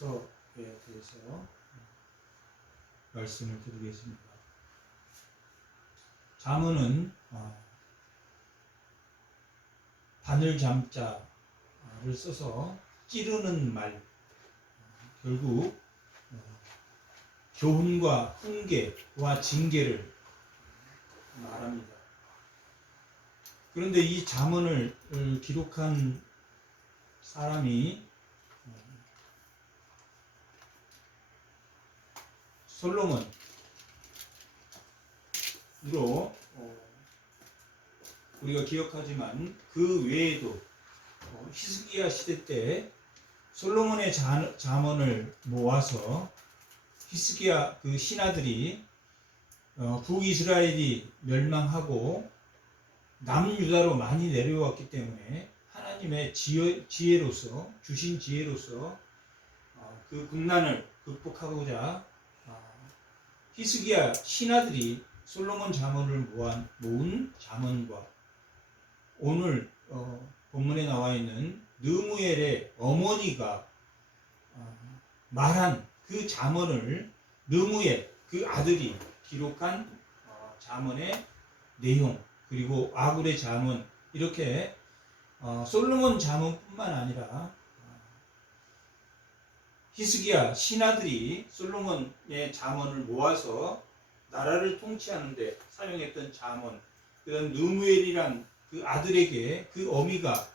대해서 말씀을 드리겠습니다. 잠언은 바늘잠자를 써서 찌르는 말, 결국 교훈과 훈계와 징계를 말합니다. 그런데 이 잠언을 기록한 사람이 솔로몬으로 우리가 기억하지만 그 외에도 히스기야 시대 때 솔로몬의 잠언을 모아서 히스기야 그 신하들이 북이스라엘이 멸망하고 남유다로 많이 내려왔기 때문에 하나님의 지혜로서 주신 지혜로서 그 국난을 극복하고자 히스기야 신하들이 솔로몬 잠언을 모은 잠언과 오늘 본문에 나와 있는 느무엘의 어머니가 말한 그 잠언을 느무엘 그 아들이 기록한 잠언의 내용, 그리고 아굴의 잠언, 이렇게 솔로몬 잠언뿐만 아니라 히스기야 신하들이 솔로몬의 잠언을 모아서 나라를 통치하는데 사용했던 잠언, 그다음 느무엘이란 그 아들에게 그 어미가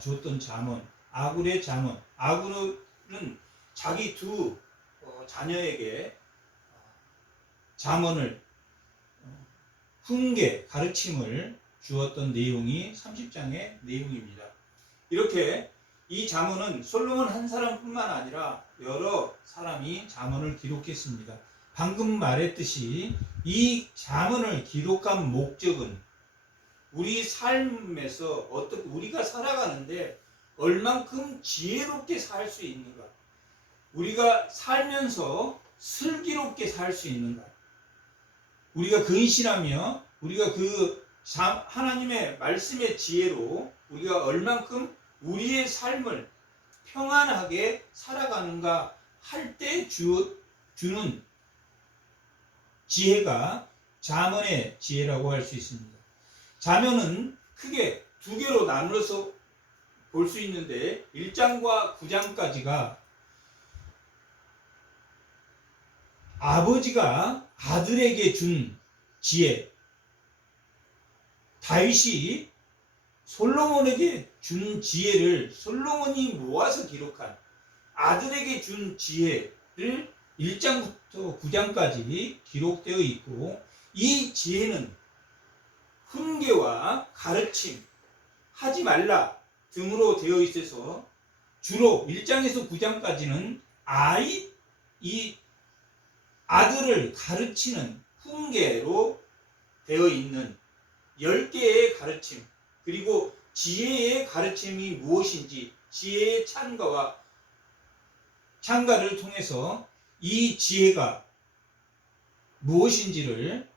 줬던 잠언, 아굴의 잠언. 아굴은 자기 두 자녀에게 잠언을 훈계, 가르침을 주었던 내용이 30장의 내용입니다. 이렇게 이 잠언은 솔로몬 한 사람뿐만 아니라 여러 사람이 잠언을 기록했습니다. 방금 말했듯이 이 잠언을 기록한 목적은 우리 삶에서 어떻게 우리가 살아가는데 얼만큼 지혜롭게 살 수 있는가, 우리가 살면서 슬기롭게 살 수 있는가, 우리가 근신하며 우리가 그 하나님의 말씀의 지혜로 우리가 얼만큼 우리의 삶을 평안하게 살아가는가 할 때 주는 지혜가 잠언의 지혜라고 할 수 있습니다. 잠언은 크게 두 개로 나누어서 볼 수 있는데 1장과 9장까지가 아버지가 아들에게 준 지혜, 다윗이 솔로몬에게 준 지혜를 솔로몬이 모아서 기록한 아들에게 준 지혜를 1장부터 9장까지 기록되어 있고, 이 지혜는 훈계와 가르침, 하지 말라 등으로 되어 있어서 주로 1장에서 9장까지는 이 아들을 가르치는 훈계로 되어 있는 10개의 가르침, 그리고 지혜의 가르침이 무엇인지 지혜의 찬가를 통해서 이 지혜가 무엇인지를,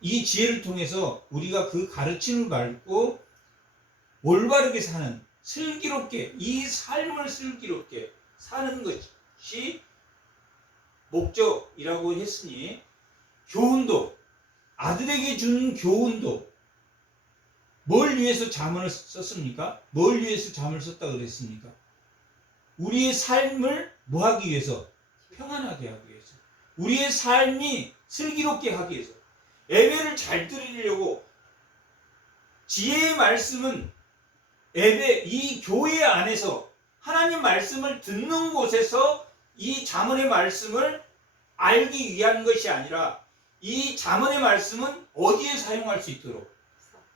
이 지혜를 통해서 우리가 그 가르침을 밟고 올바르게 사는, 슬기롭게 이 삶을 슬기롭게 사는 것이 목적이라고 했으니, 교훈도, 아들에게 준 교훈도 뭘 위해서 잠언을 썼습니까? 뭘 위해서 잠을 썼다 그랬습니까? 우리의 삶을 뭐 하기 위해서? 평안하게 하기 위해서, 우리의 삶이 슬기롭게 하기 위해서, 예배를 잘 드리려고. 지혜의 말씀은 예배, 이 교회 안에서 하나님 말씀을 듣는 곳에서 이 잠언의 말씀을 알기 위한 것이 아니라, 이 잠언의 말씀은 어디에 사용할 수 있도록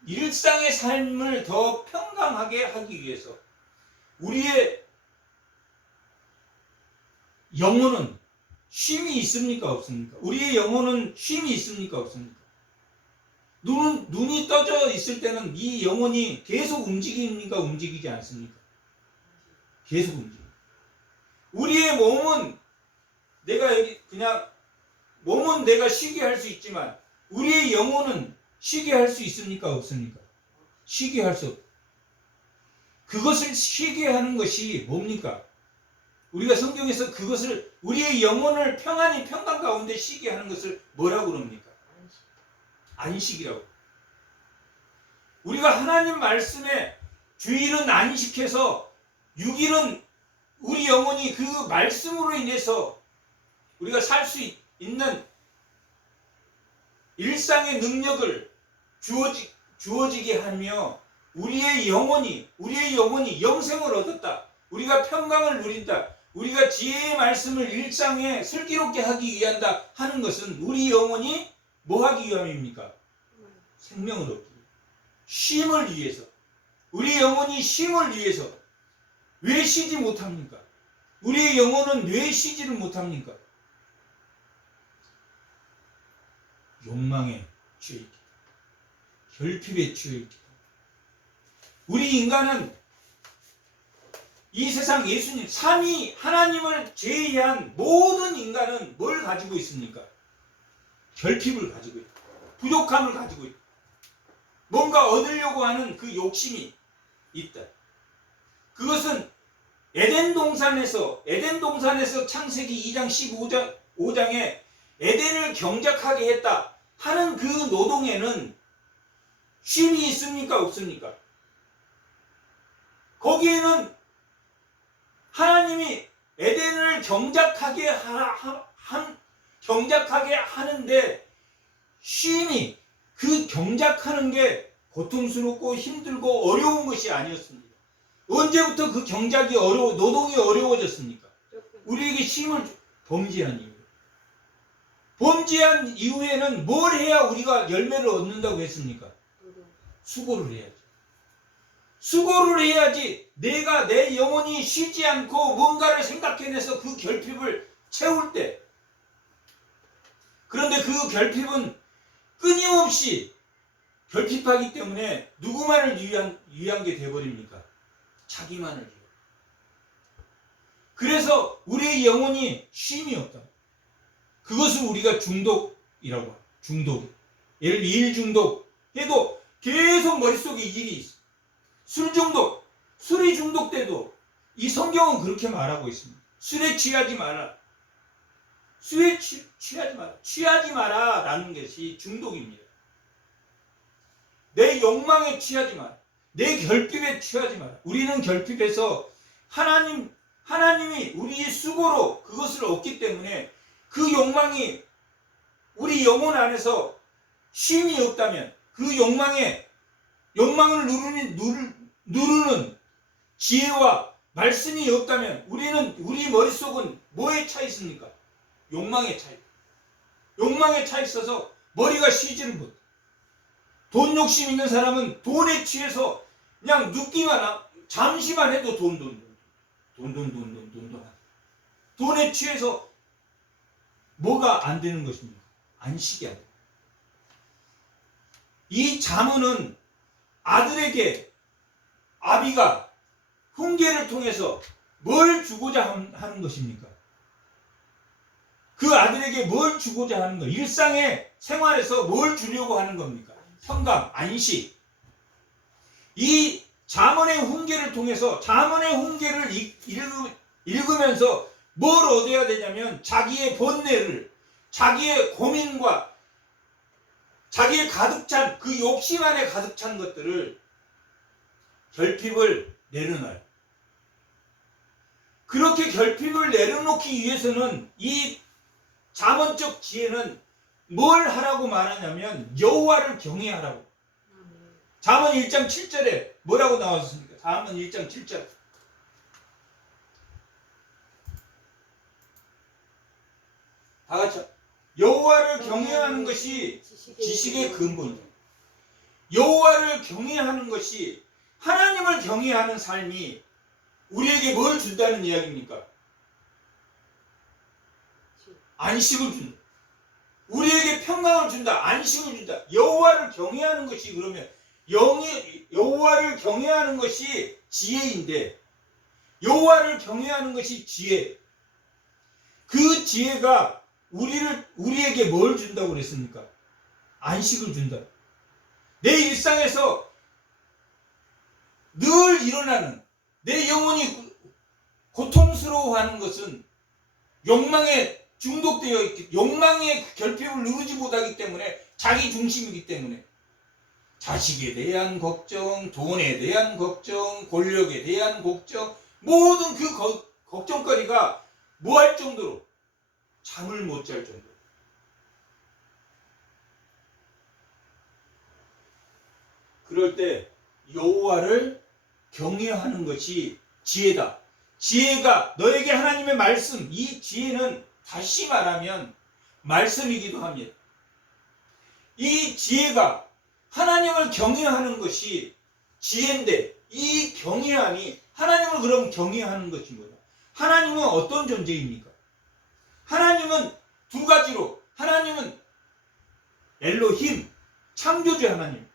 일상의 삶을 더 평강하게 하기 위해서. 우리의 영혼은 쉼이 있습니까 없습니까? 우리의 영혼은 쉼이 있습니까 없습니까? 눈이 떠져 있을 때는 이 영혼이 계속 움직입니까 움직이지 않습니까? 계속 움직입니다. 우리의 몸은 몸은 내가 쉬게 할 수 있지만 우리의 영혼은 쉬게 할 수 있습니까 없습니까? 쉬게 할 수 없습니다. 그것을 쉬게 하는 것이 뭡니까? 우리가 성경에서 그것을 우리의 영혼을 평안히 평강 가운데 쉬게 하는 것을 뭐라고 그럽니까? 안식이라고. 우리가 하나님 말씀에 주일은 안식해서 6일은 우리 영혼이 그 말씀으로 인해서 우리가 살 수 있는 일상의 능력을 주어지게 하며 우리의 영혼이 영생을 얻었다. 우리가 평강을 누린다. 우리가 지혜의 말씀을 일상에 슬기롭게 하기 위한다 하는 것은 우리 영혼이 뭐 하기 위함입니까? 생명을 얻기 위해. 쉼을 위해서. 우리 영혼이 쉼을 위해서. 왜 쉬지 못합니까? 우리의 영혼은 왜 쉬지를 못합니까? 욕망에 취해있기, 결핍에 취해있기. 우리 인간은 이 세상 예수님, 삼위 하나님을 제외한 모든 인간은 뭘 가지고 있습니까? 결핍을 가지고 있다. 부족함을 가지고 있다. 뭔가 얻으려고 하는 그 욕심이 있다. 그것은 에덴 동산에서 창세기 2장 15장에 에덴을 경작하게 했다 하는 그 노동에는 쉼이 있습니까? 없습니까? 거기에는 하나님이 에덴을 경작하게 하는데 쉼이, 그 경작하는 게 고통스럽고 힘들고 어려운 것이 아니었습니다. 언제부터 그 경작이 노동이 어려워졌습니까? 우리에게 쉼을 범죄한 이유. 범죄한 이후에는 뭘 해야 우리가 열매를 얻는다고 했습니까? 수고를 해야지. 수고를 해야지 내가 내 영혼이 쉬지 않고 뭔가를 생각해내서 그 결핍을 채울 때. 그런데 그 결핍은 끊임없이 결핍하기 때문에 누구만을 위한 게 되어버립니까? 자기만을 위해. 그래서 우리의 영혼이 쉼이 없다. 그것을 우리가 중독이라고 해요. 중독. 예를 들어 일 중독 해도 계속 머릿속에 일이 있어. 술 중독, 술이 중독돼도 이 성경은 그렇게 말하고 있습니다. 술에 취하지 마라. 술에 취하지 마라. 취하지 마라 라는 것이 중독입니다. 내 욕망에 취하지 마라. 내 결핍에 취하지 마라. 우리는 결핍에서 하나님이 우리의 수고로 그것을 얻기 때문에 그 욕망이 우리 영혼 안에서 쉼이 없다면 그 욕망을 누르는 지혜와 말씀이 없다면 우리 머릿속은 뭐에 차 있습니까? 욕망에 차 있다. 욕망에 차 있어서 머리가 쉬지를 못해. 돈 욕심 있는 사람은 돈에 취해서 그냥 잠시만 해도 돈에 취해서 뭐가 안 되는 것입니까? 안식이 안 돼. 이 잠언은 아들에게 아비가 훈계를 통해서 뭘 주고자 하는 것입니까? 그 아들에게 뭘 주고자 하는 것, 일상의 생활에서 뭘 주려고 하는 겁니까? 평강, 안식. 이 잠언의 훈계를 통해서 잠언의 훈계를 읽으면서 뭘 얻어야 되냐면 자기의 번뇌를, 자기의 고민과 자기의 가득 찬 그 욕심 안에 가득 찬 것들을, 결핍을 내려놔요. 그렇게 결핍을 내려놓기 위해서는 이 잠언적 지혜는 뭘 하라고 말하냐면 여호와를 경외하라고. 잠언 1장 7절에 뭐라고 나왔습니까? 잠언 1장 7절. 다 같이. 여호와를 경외하는 것이 지식의 근본이다. 여호와를 경외하는 것이, 하나님을 경외하는 삶이 우리에게 뭘 준다는 이야기입니까? 안식을 준다. 우리에게 평강을 준다. 안식을 준다. 여호와를 경외하는 것이, 그러면 여호와를 경외하는 것이 지혜인데, 여호와를 경외하는 것이 지혜. 그 지혜가 우리에게 뭘 준다고 그랬습니까? 안식을 준다. 내 일상에서 늘 일어나는, 내 영혼이 자랑스러워하는 것은 욕망에 중독되어 있기, 욕망의 결핍을 누르지 못하기 때문에, 자기 중심이기 때문에 자식에 대한 걱정, 돈에 대한 걱정, 권력에 대한 걱정, 모든 그 걱정거리가 뭐할 정도로 잠을 못 잘 정도로. 그럴 때 여호와를 경외하는 것이 지혜다. 지혜가 너에게 하나님의 말씀, 이 지혜는 다시 말하면 말씀이기도 합니다. 이 지혜가 하나님을 경외하는 것이 지혜인데, 이 경외함이, 하나님을 그럼 경외하는 것이 뭐냐? 하나님은 어떤 존재입니까? 하나님은 두 가지로, 하나님은 엘로힘, 창조주 하나님.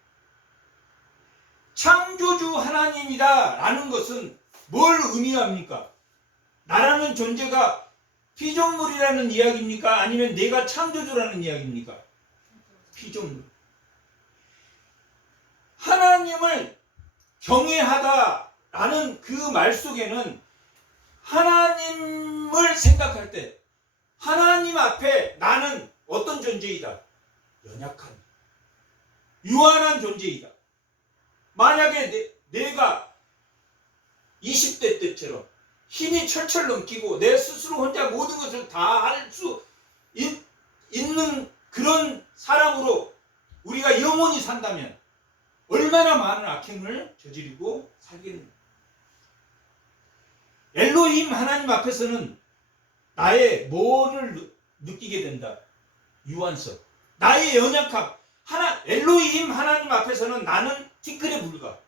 창조주 하나님이다 라는 것은 뭘 의미합니까? 나라는 존재가 피조물이라는 이야기입니까? 아니면 내가 창조주라는 이야기입니까? 피조물. 하나님을 경외하다라는 그 말 속에는 하나님을 생각할 때 하나님 앞에 나는 어떤 존재이다? 연약한, 유한한 존재이다. 만약에 내가 20대 때처럼 힘이 철철 넘치고 내 스스로 혼자 모든 것을 다 할 수 있는 그런 사람으로 우리가 영원히 산다면 얼마나 많은 악행을 저지르고 살겠는가. 엘로힘 하나님 앞에서는 나의 뭐를 느끼게 된다? 유한성, 나의 연약함. 엘로힘 하나님 앞에서는 나는 티끌에 불과.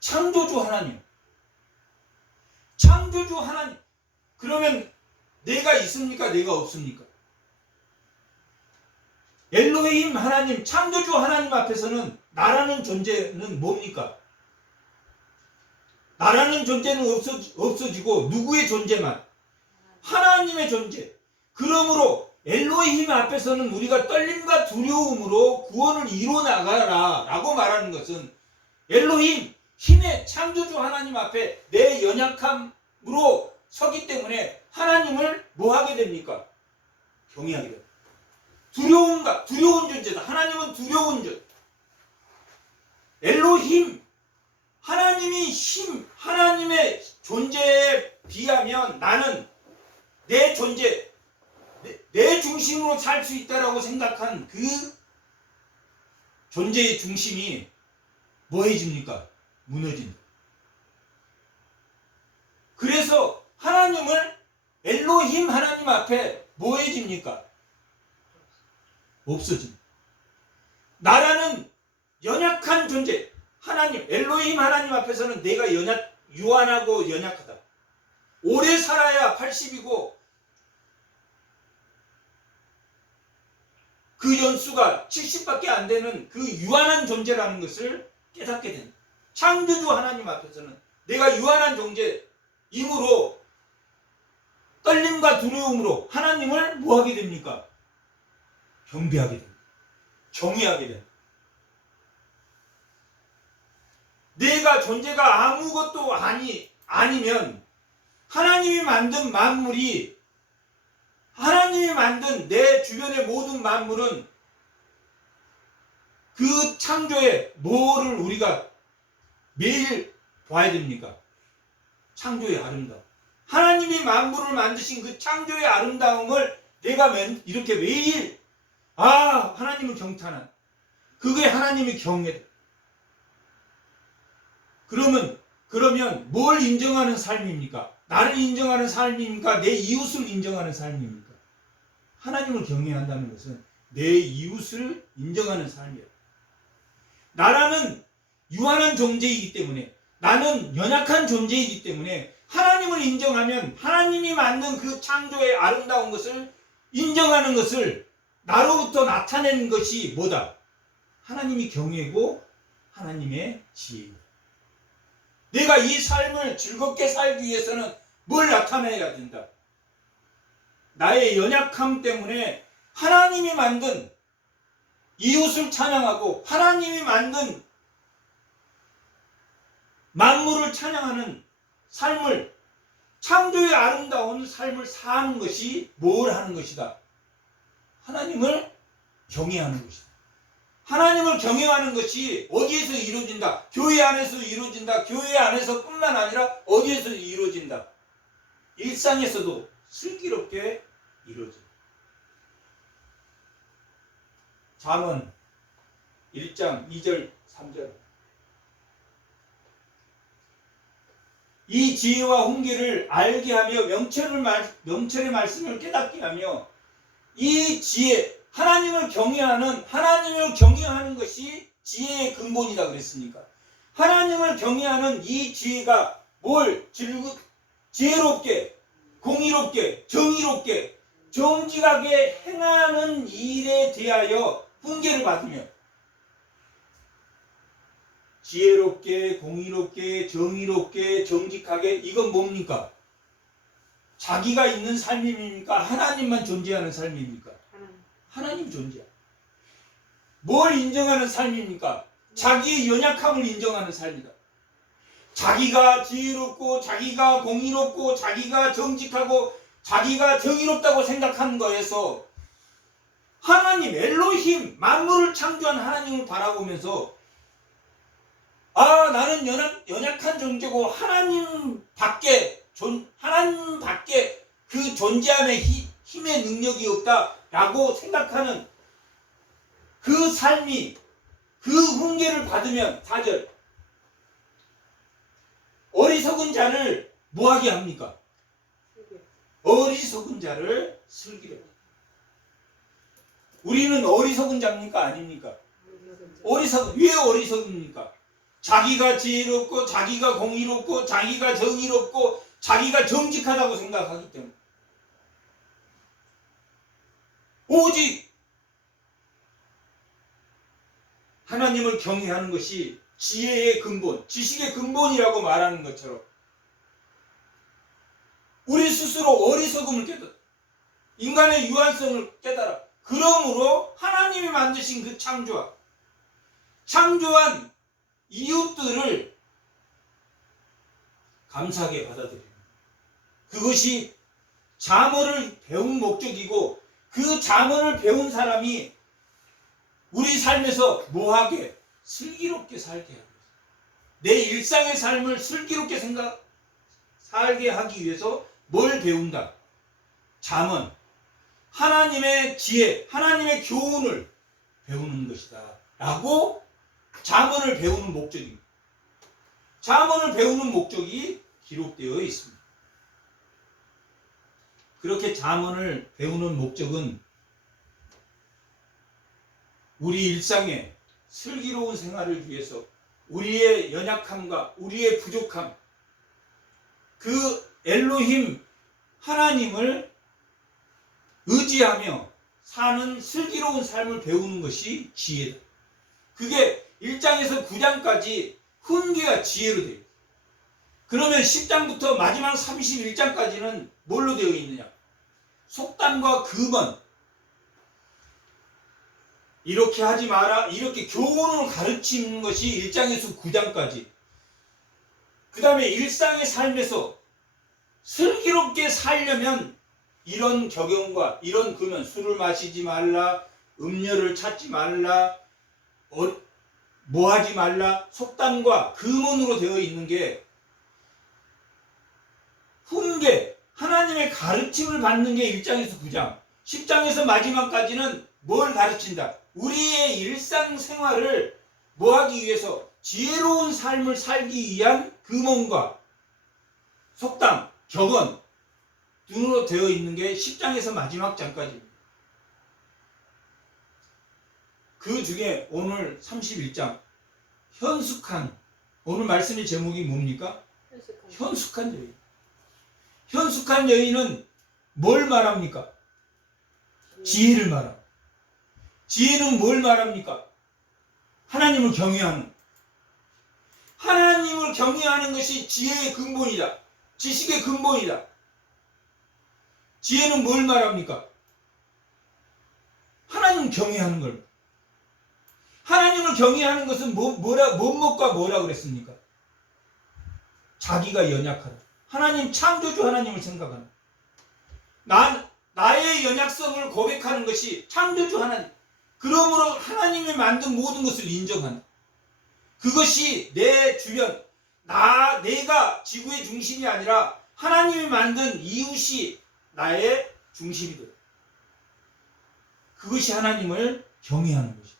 창조주 하나님, 창조주 하나님. 그러면 내가 있습니까? 내가 없습니까? 엘로힘 하나님, 창조주 하나님 앞에서는 나라는 존재는 뭡니까? 나라는 존재는 없어지고 누구의 존재만? 하나님의 존재. 그러므로 엘로힘 앞에서는 우리가 떨림과 두려움으로 구원을 이뤄나가라 라고 말하는 것은 엘로힘, 힘의 창조주 하나님 앞에 내 연약함으로 서기 때문에 하나님을 뭐 하게 됩니까? 경외하게 됩니다. 두려운 존재다. 하나님은 두려운 존재. 엘로힘, 하나님이 힘, 하나님의 존재에 비하면 나는 내 존재, 내 중심으로 살 수 있다라고 생각한 그 존재의 중심이 뭐해집니까? 무너진다. 그래서 하나님을, 엘로힘 하나님 앞에 뭐해집니까? 없어집니다. 나라는 연약한 존재, 하나님, 엘로힘 하나님 앞에서는 내가 유한하고 연약하다. 오래 살아야 80이고 그 연수가 70밖에 안 되는 그 유한한 존재라는 것을 깨닫게 된다. 창조주 하나님 앞에서는 내가 유한한 존재이므로 떨림과 두려움으로 하나님을 뭐하게 됩니까? 경배하게 됩니다. 경외하게 됩니다. 내가 존재가 아무것도 아니면 하나님이 만든 만물이, 하나님이 만든 내 주변의 모든 만물은 그 창조의 뭐를 우리가 매일 봐야 됩니까? 창조의 아름다움. 하나님이 만물을 만드신 그 창조의 아름다움을 내가 이렇게 매일 하나님을 경탄한, 그게 하나님의 경외다. 그러면 뭘 인정하는 삶입니까? 나를 인정하는 삶입니까? 내 이웃을 인정하는 삶입니까? 하나님을 경외한다는 것은 내 이웃을 인정하는 삶이야. 나라는 유한한 존재이기 때문에, 나는 연약한 존재이기 때문에 하나님을 인정하면 하나님이 만든 그 창조의 아름다운 것을 인정하는 것을 나로부터 나타내는 것이 뭐다? 하나님이 경외고 하나님의 지혜입니다. 내가 이 삶을 즐겁게 살기 위해서는 뭘 나타내야 된다? 나의 연약함 때문에 하나님이 만든 이웃을 찬양하고 하나님이 만든 만물을 찬양하는 삶을, 창조의 아름다운 삶을 사는 것이 뭘 하는 것이다? 하나님을 경외하는 것이다. 하나님을 경외하는 것이 어디에서 이루어진다? 교회 안에서 이루어진다. 교회 안에서뿐만 아니라 어디에서 이루어진다? 일상에서도 슬기롭게 이루어진다. 잠언 1장 2절 3절. 이 지혜와 훈계를 알게 하며 명철의 말씀을 깨닫게 하며, 이 지혜, 하나님을 경외하는 것이 지혜의 근본이다 그랬으니까, 하나님을 경외하는 이 지혜가 뭘 지혜롭게, 공의롭게, 정의롭게, 정직하게 행하는 일에 대하여 훈계를 받으며, 지혜롭게, 공의롭게, 정의롭게, 정직하게, 이건 뭡니까? 자기가 있는 삶입니까? 하나님만 존재하는 삶입니까? 하나님 존재. 뭘 인정하는 삶입니까? 자기의 연약함을 인정하는 삶이다. 자기가 지혜롭고, 자기가 공의롭고, 자기가 정직하고, 자기가 정의롭다고 생각하는 거에서 하나님, 엘로힘, 만물을 창조한 하나님을 바라보면서, 아, 나는 연약한 존재고 하나님 밖에 그 존재함의 힘의 능력이 없다라고 생각하는 그 삶이, 그 훈계를 받으면, 4절, 어리석은 자를 뭐하게 합니까? 어리석은 자를 슬기로. 우리는 어리석은 자입니까? 아닙니까? 왜 어리석입니까? 자기가 지혜롭고, 자기가 공의롭고, 자기가 정의롭고, 자기가 정직하다고 생각하기 때문에. 오직 하나님을 경외하는 것이 지혜의 근본, 지식의 근본이라고 말하는 것처럼, 우리 스스로 어리석음을 깨달아, 인간의 유한성을 깨달아, 그러므로 하나님이 만드신 그 창조한 이웃들을 감사하게 받아들입니다. 그것이 잠언을 배운 목적이고, 그 잠언을 배운 사람이 우리 삶에서 뭐하게? 슬기롭게 살게 하고, 내 일상의 삶을 슬기롭게 살게 하기 위해서 뭘 배운다? 잠언, 하나님의 지혜, 하나님의 교훈을 배우는 것이다 라고 잠언을 배우는 목적입니다. 잠언을 배우는 목적이 기록되어 있습니다. 그렇게 잠언을 배우는 목적은 우리 일상의 슬기로운 생활을 위해서, 우리의 연약함과 우리의 부족함, 그 엘로힘 하나님을 의지하며 사는 슬기로운 삶을 배우는 것이 지혜다. 그게 1장에서 9장까지 훈계가 지혜로 되어 있어요. 그러면 10장부터 마지막 31장까지는 뭘로 되어 있느냐? 속담과 금언, 이렇게 하지 마라, 이렇게 교훈을 가르치는 것이 1장에서 9장까지. 그 다음에 일상의 삶에서 슬기롭게 살려면 이런 격언과 이런 금언, 술을 마시지 말라, 음료를 찾지 말라, 뭐 하지 말라, 속담과 금언으로 되어 있는 게 훈계, 하나님의 가르침을 받는 게 1장에서 9장, 10장에서 마지막까지는 뭘 가르친다? 우리의 일상생활을 뭐하기 위해서 지혜로운 삶을 살기 위한 금언과 속담, 격언 등으로 되어 있는 게 10장에서 마지막 장까지입니다. 그 중에 오늘 31장 현숙한, 오늘 말씀의 제목이 뭡니까? 현숙한 여인. 현숙한 여인은 뭘 말합니까? 지혜를 말합니다. 지혜는 뭘 말합니까? 하나님을 경외하는. 하나님을 경외하는 것이 지혜의 근본이다. 지식의 근본이다. 지혜는 뭘 말합니까? 하나님을 경외하는 걸. 하나님을 경외하는 것은 무엇과 뭐라 그랬습니까? 자기가 연약하다. 하나님 창조주 하나님을 생각하는. 나의 연약성을 고백하는 것이 창조주 하나님. 그러므로 하나님이 만든 모든 것을 인정한다. 그것이 내 주변, 내가 지구의 중심이 아니라 하나님이 만든 이웃이 나의 중심이다. 그것이 하나님을 경외하는 것이다.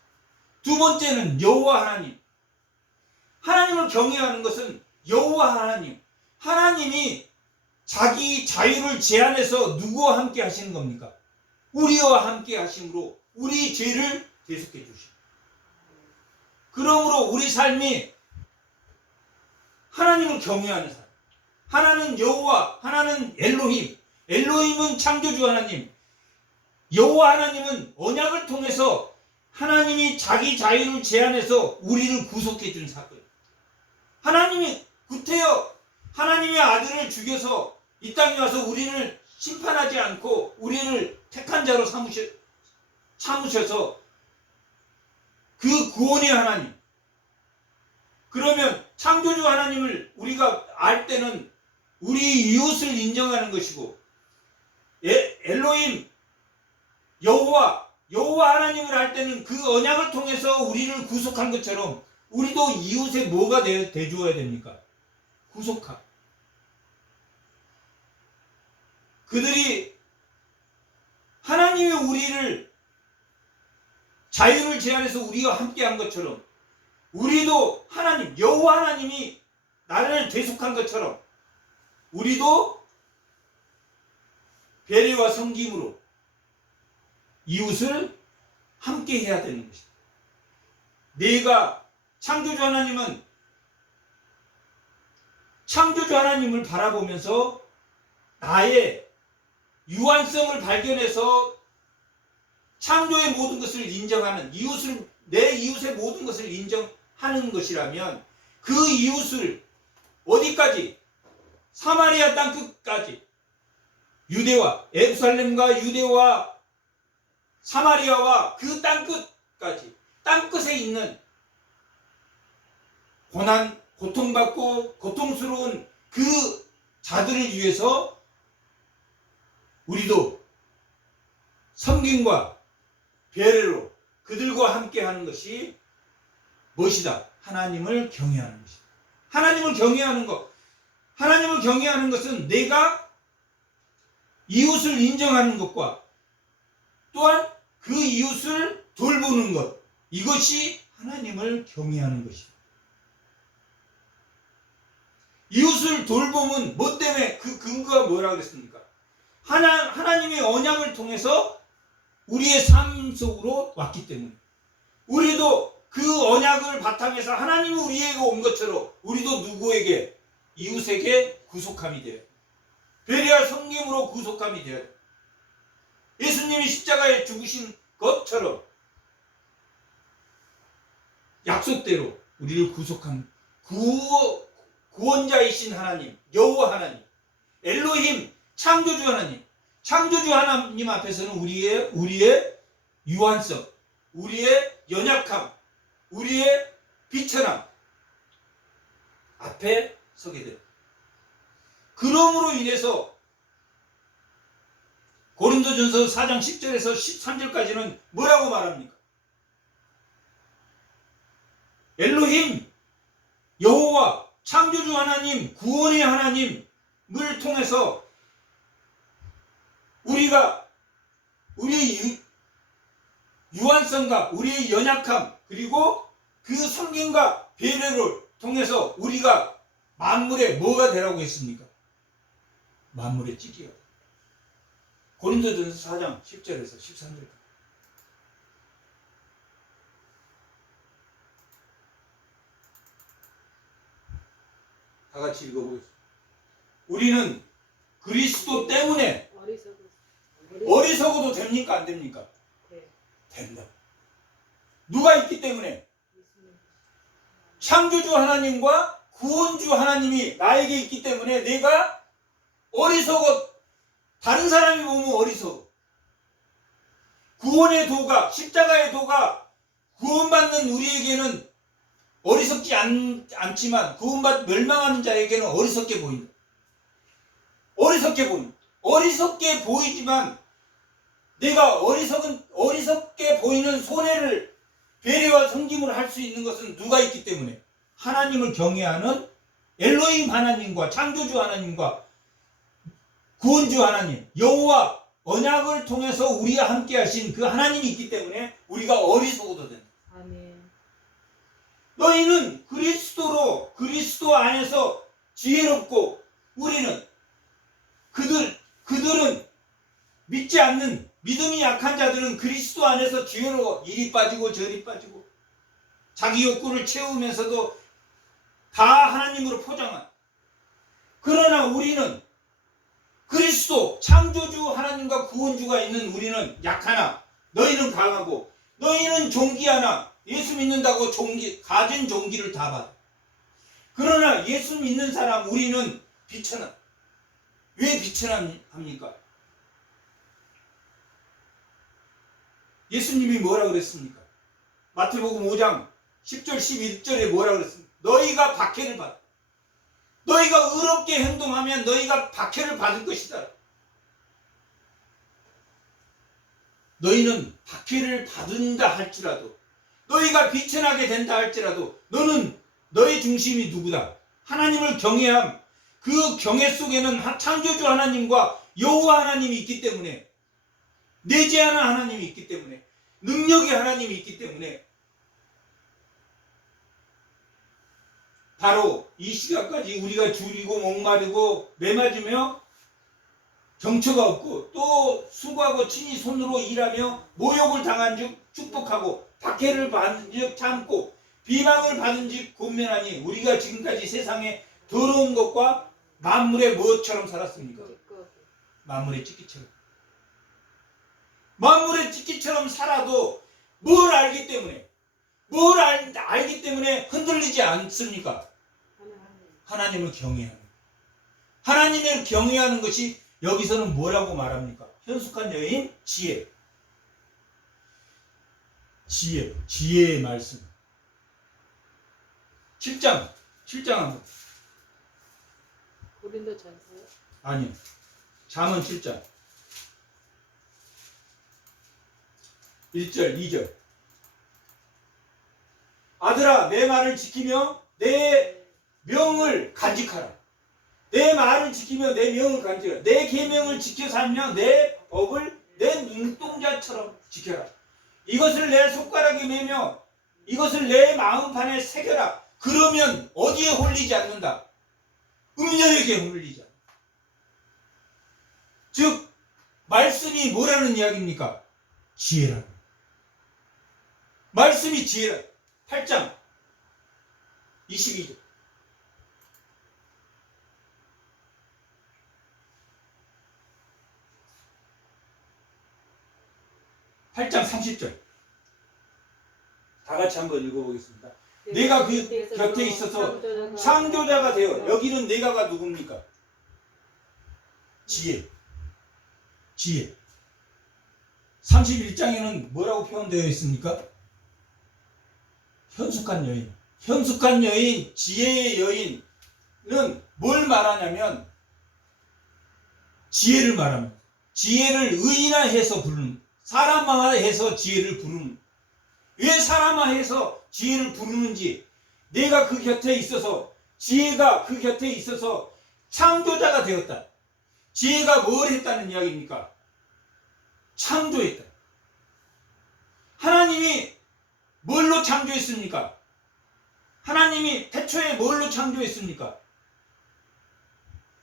두 번째는 여호와 하나님. 하나님을 경외하는 것은 여호와 하나님. 하나님이 자기 자유를 제한해서 누구와 함께 하시는 겁니까? 우리와 함께 하심으로 우리 죄를 대속해 주시고, 그러므로 우리 삶이 하나님을 경외하는 삶. 하나는 여호와, 하나는 엘로힘. 엘로힘은 창조주 하나님. 여호와 하나님은 언약을 통해서 하나님이 자기 자유를 제한해서 우리를 구속해 준 사건. 하나님이 구태여 하나님의 아들을 죽여서 이 땅에 와서 우리를 심판하지 않고 우리를 택한 자로 삼으셔서 그 구원의 하나님. 그러면 창조주 하나님을 우리가 알 때는 우리 이웃을 인정하는 것이고, 엘로힘 여호와 하나님을 알 때는 그 언약을 통해서 우리를 구속한 것처럼 우리도 이웃에 뭐가 돼줘야 됩니까? 구속함. 그들이 하나님이 우리를 자유를 제한해서 우리와 함께한 것처럼 우리도 하나님, 여호와 하나님이 나를 대속한 것처럼 우리도 배려와 섬김으로 이웃을 함께 해야 되는 것이다. 내가 창조주 하나님은 창조주 하나님을 바라보면서 나의 유한성을 발견해서 창조의 모든 것을 인정하는 내 이웃의 모든 것을 인정하는 것이라면 그 이웃을 어디까지? 사마리아 땅 끝까지, 유대와 예루살렘과 유대와 사마리아와 그 땅 끝까지, 땅 끝에 있는 고난, 고통받고 고통스러운 그 자들을 위해서 우리도 섬김과 배려로 그들과 함께 하는 것이 무엇이다? 하나님을 경외하는 것이다. 하나님을 경외하는 것. 하나님을 경외하는 것은 내가 이웃을 인정하는 것과 또한 그 이웃을 돌보는 것. 이것이 하나님을 경외하는 것이다. 이웃을 돌봄은 뭐 때문에, 그 근거가 뭐라 그랬습니까? 하나님의 언약을 통해서 우리의 삶 속으로 왔기 때문에, 우리도 그 언약을 바탕에서 하나님이 우리에게 온 것처럼 우리도 누구에게? 이웃에게 구속함이 돼요. 배려와 섬김으로 구속함이 돼요. 예수님이 십자가에 죽으신 것처럼 약속대로 우리를 구속한 구원자이신 하나님, 여호와 하나님, 엘로힘, 창조주 하나님. 창조주 하나님 앞에서는 우리의 유한성, 우리의 연약함, 우리의 비천함 앞에 서게 됩니다. 그러므로 인해서 고린도전서 4장 10절에서 13절까지는 뭐라고 말합니까? 엘로힘, 여호와, 창조주 하나님, 구원의 하나님을 통해서 우리가 우리의 유한성과 우리의 연약함, 그리고 그 섬김과 배려를 통해서 우리가 만물에 뭐가 되라고 했습니까? 만물의 찌개가. 고린도전서 4장 10절에서 13절까지. 다 같이 읽어보겠습니다. 우리는 그리스도 때문에 어리석어도 됩니까? 안 됩니까? 네. 된다. 누가 있기 때문에? 창조주 하나님과 구원주 하나님이 나에게 있기 때문에 내가 어리석어. 다른 사람이 보면 어리석어. 구원의 도가, 십자가의 도가 구원받는 우리에게는 어리석지 않지만 구원받 멸망하는 자에게는 어리석게 보인다. 어리석게 보인다. 어리석게 보이지만 내가 어리석게 보이는 손해를 배려와 섬김을 할 수 있는 것은 누가 있기 때문에 하나님을 경외하는 엘로힘 하나님과 창조주 하나님과 구원주 하나님 여호와 언약을 통해서 우리와 함께 하신 그 하나님이 있기 때문에 우리가 어리석어도 된다. 아멘. 너희는 그리스도 안에서 지혜롭고 우리는 그들은 믿지 않는 믿음이 약한 자들은 그리스도 안에서 지혜로워 이리 빠지고 저리 빠지고 자기 욕구를 채우면서도 다 하나님으로 포장한. 그러나 우리는 그리스도 창조주 하나님과 구원주가 있는 우리는 약하나 너희는 강하고 너희는 종기하나 예수 믿는다고 가진 종기를 다 받아. 그러나 예수 믿는 사람 우리는 비천함. 왜 비천합니까? 예수님이 뭐라 그랬습니까? 마태복음 5장 10절 11절에 뭐라 그랬습니까? 너희가 박해를 받아. 너희가 의롭게 행동하면 너희가 박해를 받을 것이다. 너희는 박해를 받는다 할지라도 너희가 비천하게 된다 할지라도 너의 중심이 누구다? 하나님을 경외함. 그 경외 속에는 창조주 하나님과 여호와 하나님이 있기 때문에 내재하는 하나님이 있기 때문에 능력의 하나님이 있기 때문에 바로 이 시간까지 우리가 줄이고 목마르고 매맞으며 정처가 없고 또 수고하고 친히 손으로 일하며 모욕을 당한 즉 축복하고 박해를 받은 즉 참고 비방을 받은 즉 권면하니 우리가 지금까지 세상에 더러운 것과 만물의 무엇처럼 살았습니까? 만물의 찌끼처럼. 만물의 찌끼처럼 살아도 뭘 알기 때문에 흔들리지 않습니까? 하나님을 경외하는. 하나님을 경외하는 것이 여기서는 뭐라고 말합니까? 현숙한 여인 지혜의 말씀. 7장 한번. 고린도전서요? 아니요. 잠언 7장 1절 2절. 아들아 내 말을 지키며 내 명을 간직하라. 내 말을 지키며 내 명을 간직하라. 내 계명을 지켜 살며 내 법을 내 눈동자처럼 지켜라. 이것을 내 손가락에 매며 이것을 내 마음판에 새겨라. 그러면 어디에 홀리지 않는다? 음녀에게 홀리지 않는다. 즉 말씀이 뭐라는 이야기입니까? 지혜라는. 말씀이 지혜라. 8장 22절. 8장 30절. 다 같이 한번 읽어보겠습니다. 내가 그 곁에 있어서 창조자가 되어. 여기는 내가가 누굽니까? 지혜. 31장에는 뭐라고 표현되어 있습니까? 현숙한 여인, 지혜의 여인은 뭘 말하냐면 지혜를 말합니다. 지혜를 의인화해서 부르는, 사람화해서 지혜를 부르는. 왜 사람화해서 지혜를 부르는지, 내가 그 곁에 있어서, 지혜가 그 곁에 있어서 창조자가 되었다. 지혜가 뭘 했다는 이야기입니까? 창조했다. 하나님이 뭘로 창조했습니까? 하나님이 태초에 뭘로 창조했습니까?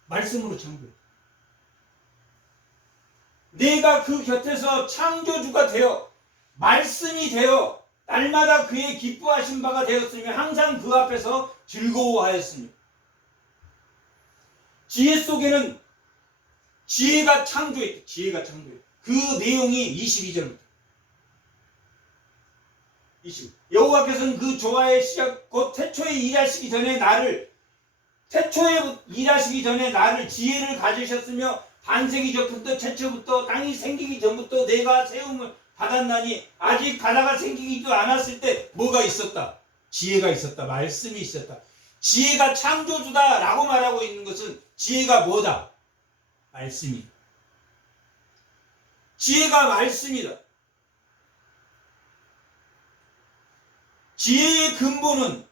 말씀으로 창조했다. 내가 그 곁에서 창조주가 되어 말씀이 되어 날마다 그의 기뻐하신 바가 되었으며 항상 그 앞에서 즐거워하였으며, 지혜 속에는 지혜가 창조했다. 그 내용이 22절부터 20. 여호와께서는 그 조화의 시작 곧 태초에 일하시기 전에 나를 지혜를 가지셨으며 반세기 전부터 최초부터 땅이 생기기 전부터 내가 세움을 받았나니 아직 가다가 생기기도 않았을 때 뭐가 있었다? 지혜가 있었다. 말씀이 있었다. 지혜가 창조주다 라고 말하고 있는 것은 지혜가 뭐다? 말씀이다. 지혜가 말씀이다. 지혜의 근본은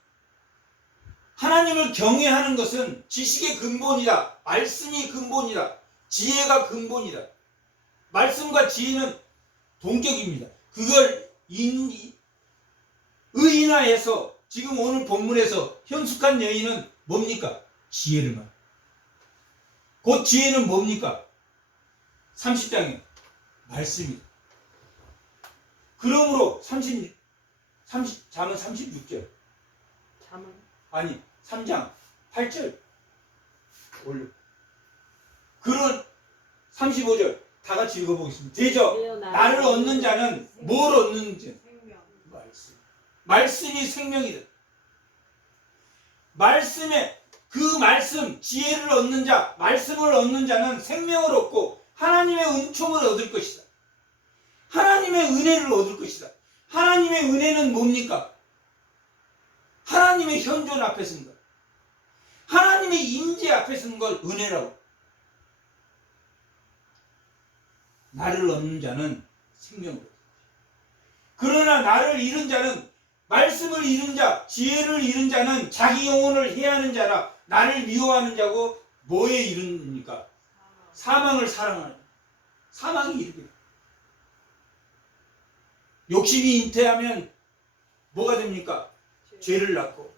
하나님을 경외하는 것은 지식의 근본이다. 말씀이 근본이다. 지혜가 근본이다. 말씀과 지혜는 동격입니다. 그걸 의인화해서 지금 오늘 본문에서 현숙한 여인은 뭡니까? 지혜를 말. 곧 지혜는 뭡니까? 30장에 말씀이다. 그러므로 잠언 36절. 아니 3장 8절 올려. 그런 35절 다 같이 읽어보겠습니다. 되죠? 나를 얻는 자는 뭘 얻는지? 말씀. 말씀이 생명이다. 말씀에 그 말씀, 지혜를 얻는 자, 말씀을 얻는 자는 생명을 얻고 하나님의 은총을 얻을 것이다. 하나님의 은혜를 얻을 것이다. 하나님의 은혜는 뭡니까? 하나님의 현존 앞에 서는 것. 하나님의 임재 앞에 서는 걸 은혜라고. 나를 얻는 자는 생명을 얻을 것이다. 그러나 나를 잃은 자는, 말씀을 잃은 자, 지혜를 잃은 자는 자기 영혼을 해하는 자라. 나를 미워하는 자고 뭐에 이릅니까? 사망을 사랑하는. 사망이 이르게. 욕심이 잉태하면 뭐가 됩니까? 죄를 낳고.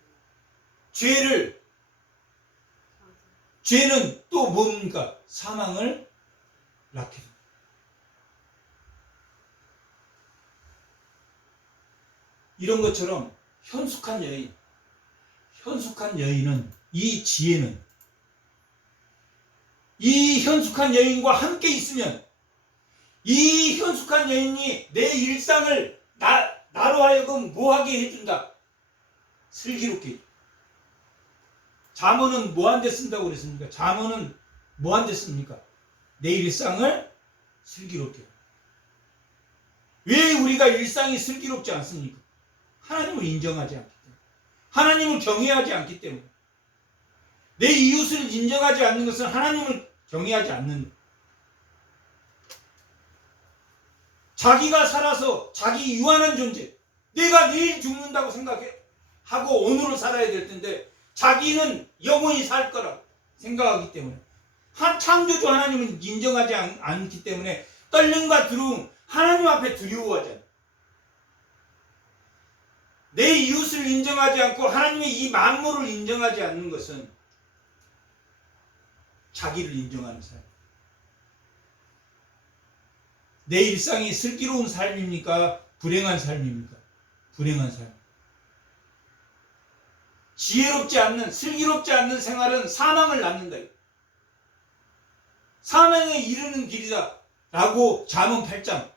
죄는 또 뭡니까? 사망을 낳게 됩니다. 이런 것처럼 현숙한 여인은, 이 지혜는, 이 현숙한 여인과 함께 있으면, 이 현숙한 여인이 내 일상을 나로 하여금 뭐하게 해준다? 슬기롭게. 잠언은 뭐한테 쓴다고 그랬습니까? 잠언은 뭐한테 씁니까? 내 일상을 슬기롭게. 왜 우리가 일상이 슬기롭지 않습니까? 하나님을 인정하지 않기 때문에. 하나님을 경외하지 않기 때문에. 내 이웃을 인정하지 않는 것은 하나님을 경외하지 않는. 자기가 살아서 자기 유한한 존재, 내가 내일 죽는다고 생각하고 오늘을 살아야 될 텐데 자기는 영원히 살 거라고 생각하기 때문에, 창조주 하나님은 인정하지 않기 때문에 떨림과 두려움, 하나님 앞에 두려워하잖아요. 내 이웃을 인정하지 않고 하나님의 이 만물을 인정하지 않는 것은 자기를 인정하는 삶. 내 일상이 슬기로운 삶입니까? 불행한 삶입니까? 불행한 삶. 지혜롭지 않는, 슬기롭지 않는 생활은 사망을 낳는다. 사망에 이르는 길이다 라고 잠언 8장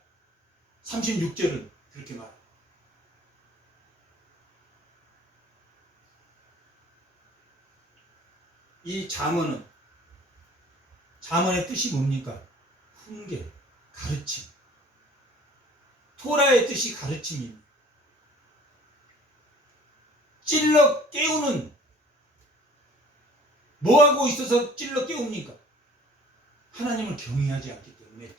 36절은 그렇게 말합니다. 이 잠언의 뜻이 뭡니까? 훈계, 가르침. 토라의 뜻이 가르침입니다. 찔러 깨우는. 뭐하고 있어서 찔러 깨웁니까? 하나님을 경외하지 않기 때문에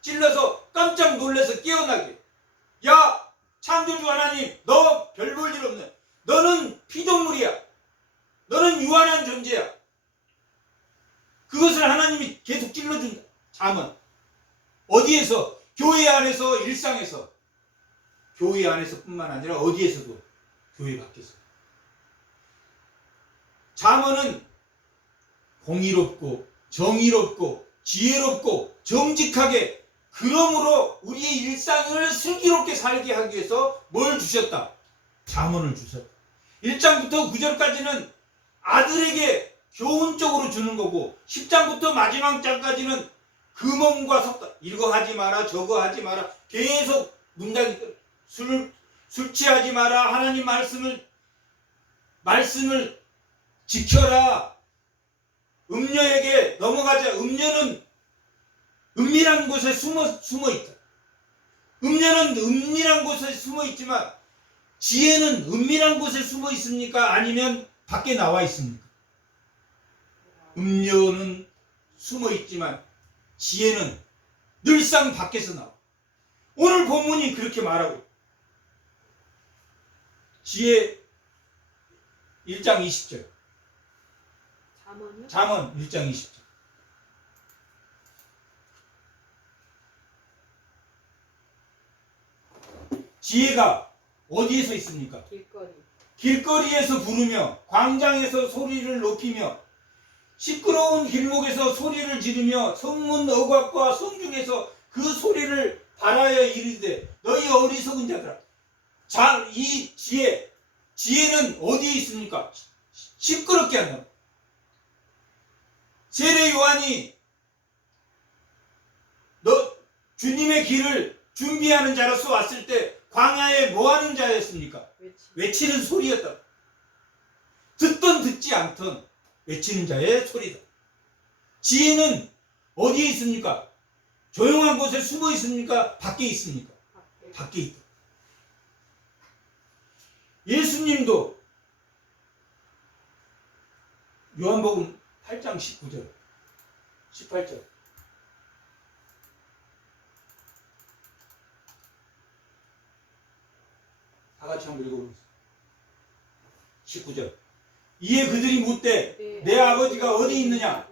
찔러서 깜짝 놀라서 깨어나게. 야, 창조주 하나님, 너 별 볼 일 없네. 너는 피조물이야. 너는 유한한 존재야. 그것을 하나님이 계속 찔러준다. 잠언. 어디에서? 교회 안에서, 일상에서. 교회 안에서뿐만 아니라 어디에서도. 교회 밖에서. 잠언은 공의롭고 정의롭고 지혜롭고 정직하게, 그러므로 우리의 일상을 슬기롭게 살게 하기 위해서 뭘 주셨다? 잠언을 주셨다. 1장부터 9절까지는 아들에게 교훈적으로 주는 거고, 10장부터 마지막 장까지는 금음과 석다. 이거 하지 마라, 저거 하지 마라. 계속 문장이 술 취하지 마라. 하나님 말씀을 지켜라. 음녀에게 넘어가자. 음녀는 은밀한 곳에 숨어 있다. 음녀는 은밀한 곳에 숨어 있지만 지혜는 은밀한 곳에 숨어 있습니까? 아니면 밖에 나와 있습니까? 음료는 숨어 있지만 지혜는 늘상 밖에서 나와. 오늘 본문이 그렇게 말하고 지혜 1장 20절. 잠언 1장 20절. 지혜가 어디에서 있습니까? 길거리에서 부르며 광장에서 소리를 높이며 시끄러운 길목에서 소리를 지르며 성문 어곽과 성중에서 그 소리를 발하여 이르되 너희 어리석은 자들아. 자, 이 지혜는 어디에 있습니까? 시끄럽게 한다. 세례 요한이 너 주님의 길을 준비하는 자로서 왔을 때 광야에 뭐 하는 자였습니까? 외치는 소리였다. 듣던 듣지 않던 외치는 자의 소리다. 지혜는 어디에 있습니까? 조용한 곳에 숨어 있습니까? 밖에 있습니까? 밖에 있다. 예수님도 요한복음 8장 19절 18절 다 같이 한번 읽어보겠습니다. 19절. 이에 그들이 묻되 내 아버지가 어디 있느냐?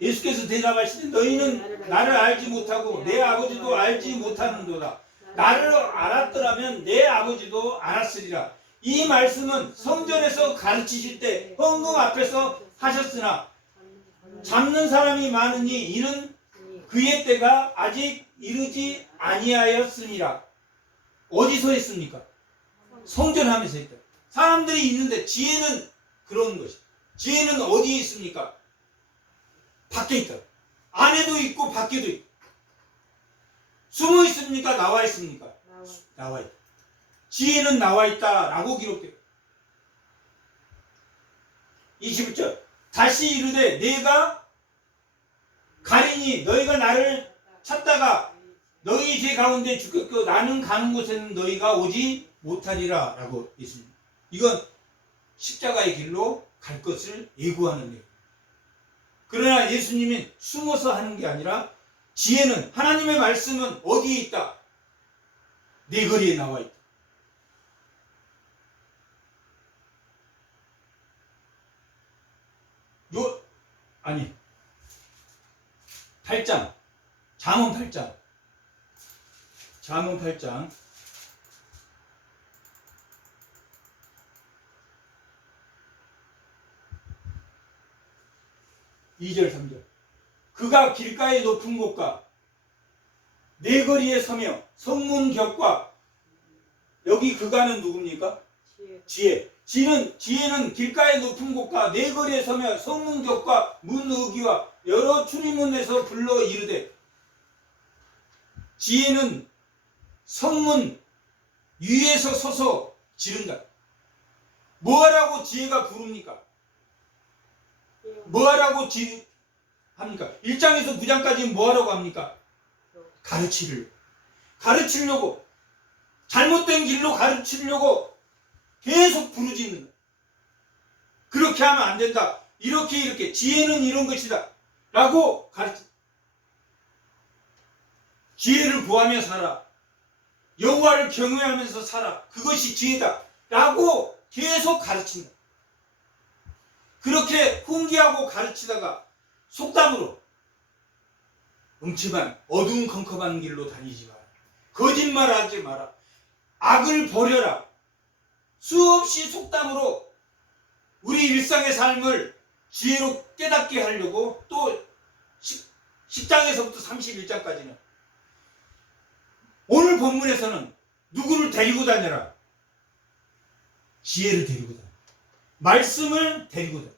예수께서 대답하시되 너희는 나를 알지 못하고 내 아버지도 알지 못하는도다. 나를 알았더라면 내 아버지도 알았으리라. 이 말씀은 성전에서 가르치실 때 헌금 앞에서 하셨으나 잡는 사람이 많으니 이는 그의 때가 아직 이르지 아니하였음이라. 어디서 했습니까? 성전하면서 했다. 사람들이 있는데 지혜는 그런 것이. 지혜는 어디에 있습니까? 밖에 있다. 안에도 있고 밖에도 있다. 숨어 있습니까? 나와 있습니까? 나와 있다. 지혜는 나와 있다라고 기록돼요. 21절. 다시 이르되 내가 가리니 너희가 나를 찾다가 너희 죄 가운데 죽겠고 나는 가는 곳에는 너희가 오지 못하리라 라고 있습니다. 이건 십자가의 길로 갈 것을 예고하는 내용. 그러나 예수님은 숨어서 하는 게 아니라 지혜는 하나님의 말씀은 어디에 있다? 내 거리에 나와 있다. 아니 8장 잠언 8장 2절 3절. 그가 길가의 높은 곳과 내 거리에 서며 성문 곁과 여기 그가는 누굽니까? 지혜. 지혜는 길가의 높은 곳과 내 거리에 서며 성문 곁과 문 어귀와 여러 출입문에서 불러 이르되. 지혜는 성문 위에서 서서 지른다. 뭐하라고 지혜가 부릅니까? 뭐하라고 합니까? 1장에서 9장까지 뭐하라고 합니까? 가르치려고 잘못된 길로 가르치려고 계속 부르짖는. 그렇게 하면 안 된다. 이렇게 지혜는 이런 것이다 라고 가르치. 지혜를 구하며 살아. 여호와를 경외하면서 살아. 그것이 지혜다 라고 계속 가르친다. 그렇게 훈계하고 가르치다가 속담으로 음침한 어두운 컴컴한 길로 다니지 마라. 거짓말하지 마라. 악을 버려라. 수없이 속담으로 우리 일상의 삶을 지혜로 깨닫게 하려고 또 10장에서부터 31장까지는 오늘 본문에서는 누구를 데리고 다녀라? 지혜를 데리고 다녀라. 말씀을 데리고 다녀라.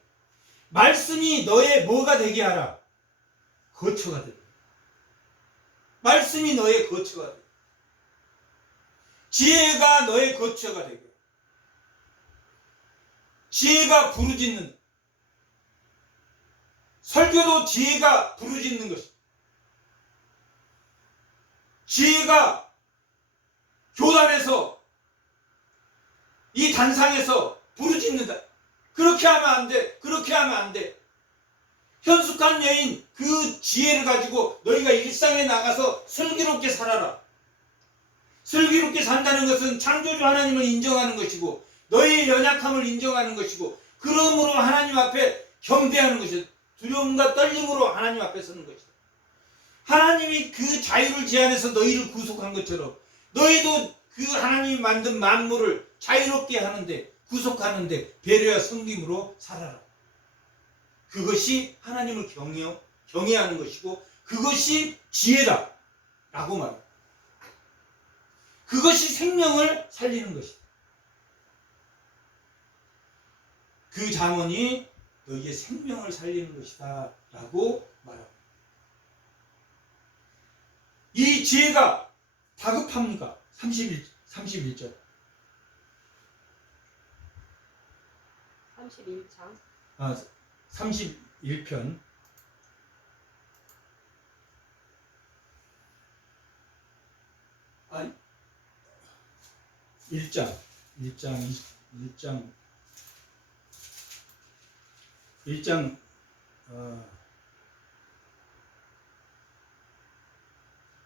말씀이 너의 뭐가 되게 하라? 거처가 되라. 말씀이 너의 거처가 되라. 지혜가 너의 거처가 되고 지혜가 부르짖는 설교도 지혜가 부르짖는 것입니다. 지혜가 교단에서 이 단상에서 부르짖는다. 그렇게 하면 안 돼. 그렇게 하면 안 돼. 현숙한 여인 그 지혜를 가지고 너희가 일상에 나가서 슬기롭게 살아라. 슬기롭게 산다는 것은 창조주 하나님을 인정하는 것이고 너희의 연약함을 인정하는 것이고 그러므로 하나님 앞에 경배하는 것이다. 두려움과 떨림으로 하나님 앞에 서는 것이다. 하나님이 그 자유를 제한해서 너희를 구속한 것처럼 너희도 그 하나님이 만든 만물을 자유롭게 하는데 구속하는데 배려와 섬김으로 살아라. 그것이 하나님을 경외하는 것이고 그것이 지혜다 라고 말합니다. 그것이 생명을 살리는 것이다. 그 잠언이 너희의 생명을 살리는 것이다 라고 말합니다. 이 지혜가 다급합니까? 31절 31장. 아, 31편 아, 1장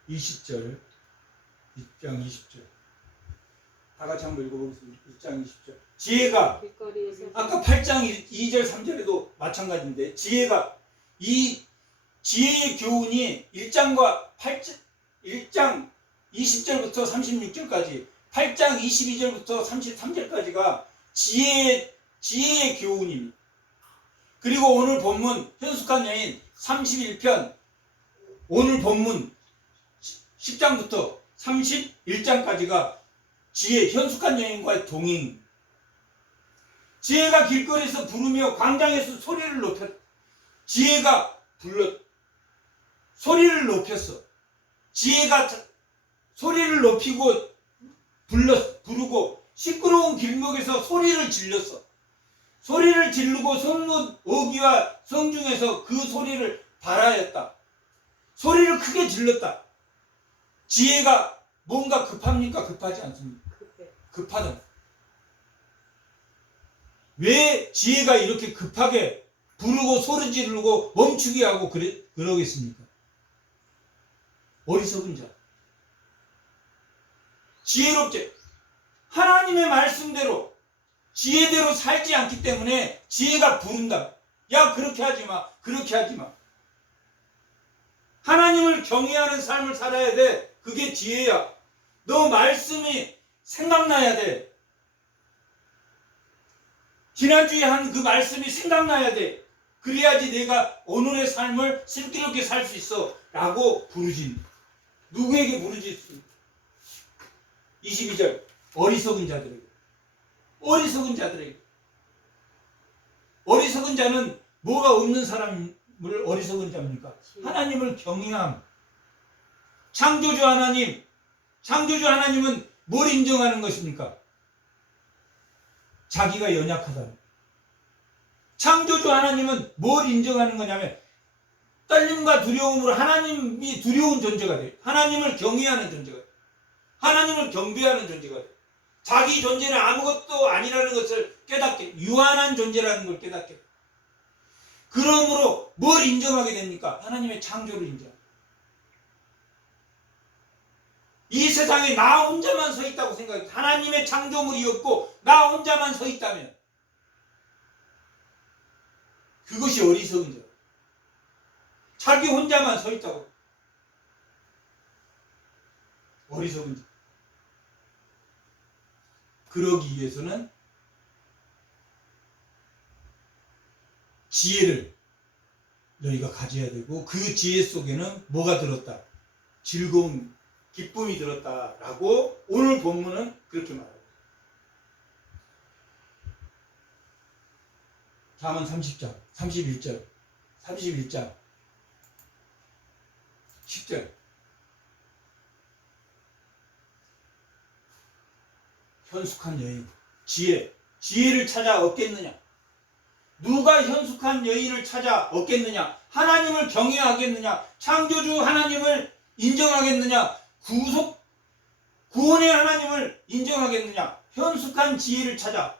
20절 1장 20절 다 같이 한번 읽어보겠습니다. 1장 20절 지혜가 아까 8장 2절 3절에도 마찬가지인데 지혜가 이 지혜의 교훈이 1장 20절부터 36절까지 8장 22절부터 33절까지가 지혜의 교훈입니다. 그리고 오늘 본문 현숙한 여인 31편 오늘 본문 10장부터 31장까지가 지혜 현숙한 여인과의 동행. 지혜가 길거리에서 부르며 광장에서 소리를 높였다. 지혜가 소리를 높였어. 지혜가 소리를 높이고 부르고 시끄러운 길목에서 소리를 질렀어. 소리를 지르고 성문 어귀와 성중에서 그 소리를 발하였다. 소리를 크게 질렀다. 지혜가 뭔가 급합니까? 급하지 않습니까? 급하다. 왜 지혜가 이렇게 급하게 부르고 소리 지르고 멈추게 하고 그러겠습니까? 어리석은 자. 지혜롭게 하나님의 말씀대로 지혜대로 살지 않기 때문에 지혜가 부른다. 야, 그렇게 하지 마. 그렇게 하지 마. 하나님을 경외하는 삶을 살아야 돼. 그게 지혜야. 너 말씀이 생각나야 돼. 지난주에 한 그 말씀이 생각나야 돼. 그래야지 내가 오늘의 삶을 슬기롭게 살 수 있어. 라고 부르짖는. 누구에게 부르짖습니까? 22절 어리석은 자들에게. 어리석은 자들에게. 어리석은 자는 뭐가 없는 사람을 어리석은 자입니까? 하나님을 경외함. 창조주 하나님은 뭘 인정하는 것입니까? 자기가 연약하다. 창조주 하나님은 뭘 인정하는 거냐면 떨림과 두려움으로 하나님이 두려운 존재가 돼요. 하나님을 경외하는 존재가 돼요. 하나님을 경배하는 존재가 돼요. 자기 존재는 아무것도 아니라는 것을 깨닫게, 유한한 존재라는 걸 깨닫게. 그러므로 뭘 인정하게 됩니까? 하나님의 창조를 인정. 이 세상에 나 혼자만 서 있다고 생각해. 하나님의 창조물이었고 나 혼자만 서 있다면 그것이 어리석은 자. 자기 혼자만 서 있다고. 어리석은 자. 그러기 위해서는 지혜를 너희가 가져야 되고 그 지혜 속에는 뭐가 들었다? 즐거움, 기쁨이 들었다라고 오늘 본문은 그렇게 말합니다. 잠언 30장, 31장 10절 현숙한 여인, 지혜를 찾아 얻겠느냐? 누가 현숙한 여인을 찾아 얻겠느냐? 하나님을 경외하겠느냐? 창조주 하나님을 인정하겠느냐? 구원의 하나님을 인정하겠느냐? 현숙한 지혜를 찾아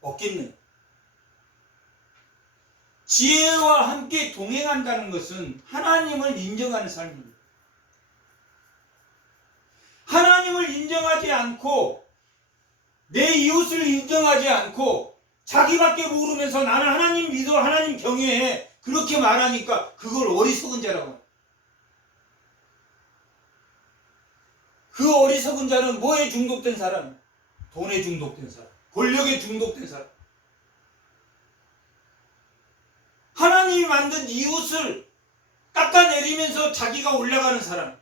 얻겠느냐? 지혜와 함께 동행한다는 것은 하나님을 인정하는 삶입니다. 하나님을 인정하지 않고 내 이웃을 인정하지 않고 자기밖에 모르면서 나는 하나님 믿어 하나님 경외해 그렇게 말하니까 그걸 어리석은 자라고 합니다. 그 어리석은 자는 뭐에 중독된 사람? 돈에 중독된 사람, 권력에 중독된 사람. 하나님이 만든 이웃을 깎아내리면서 자기가 올라가는 사람.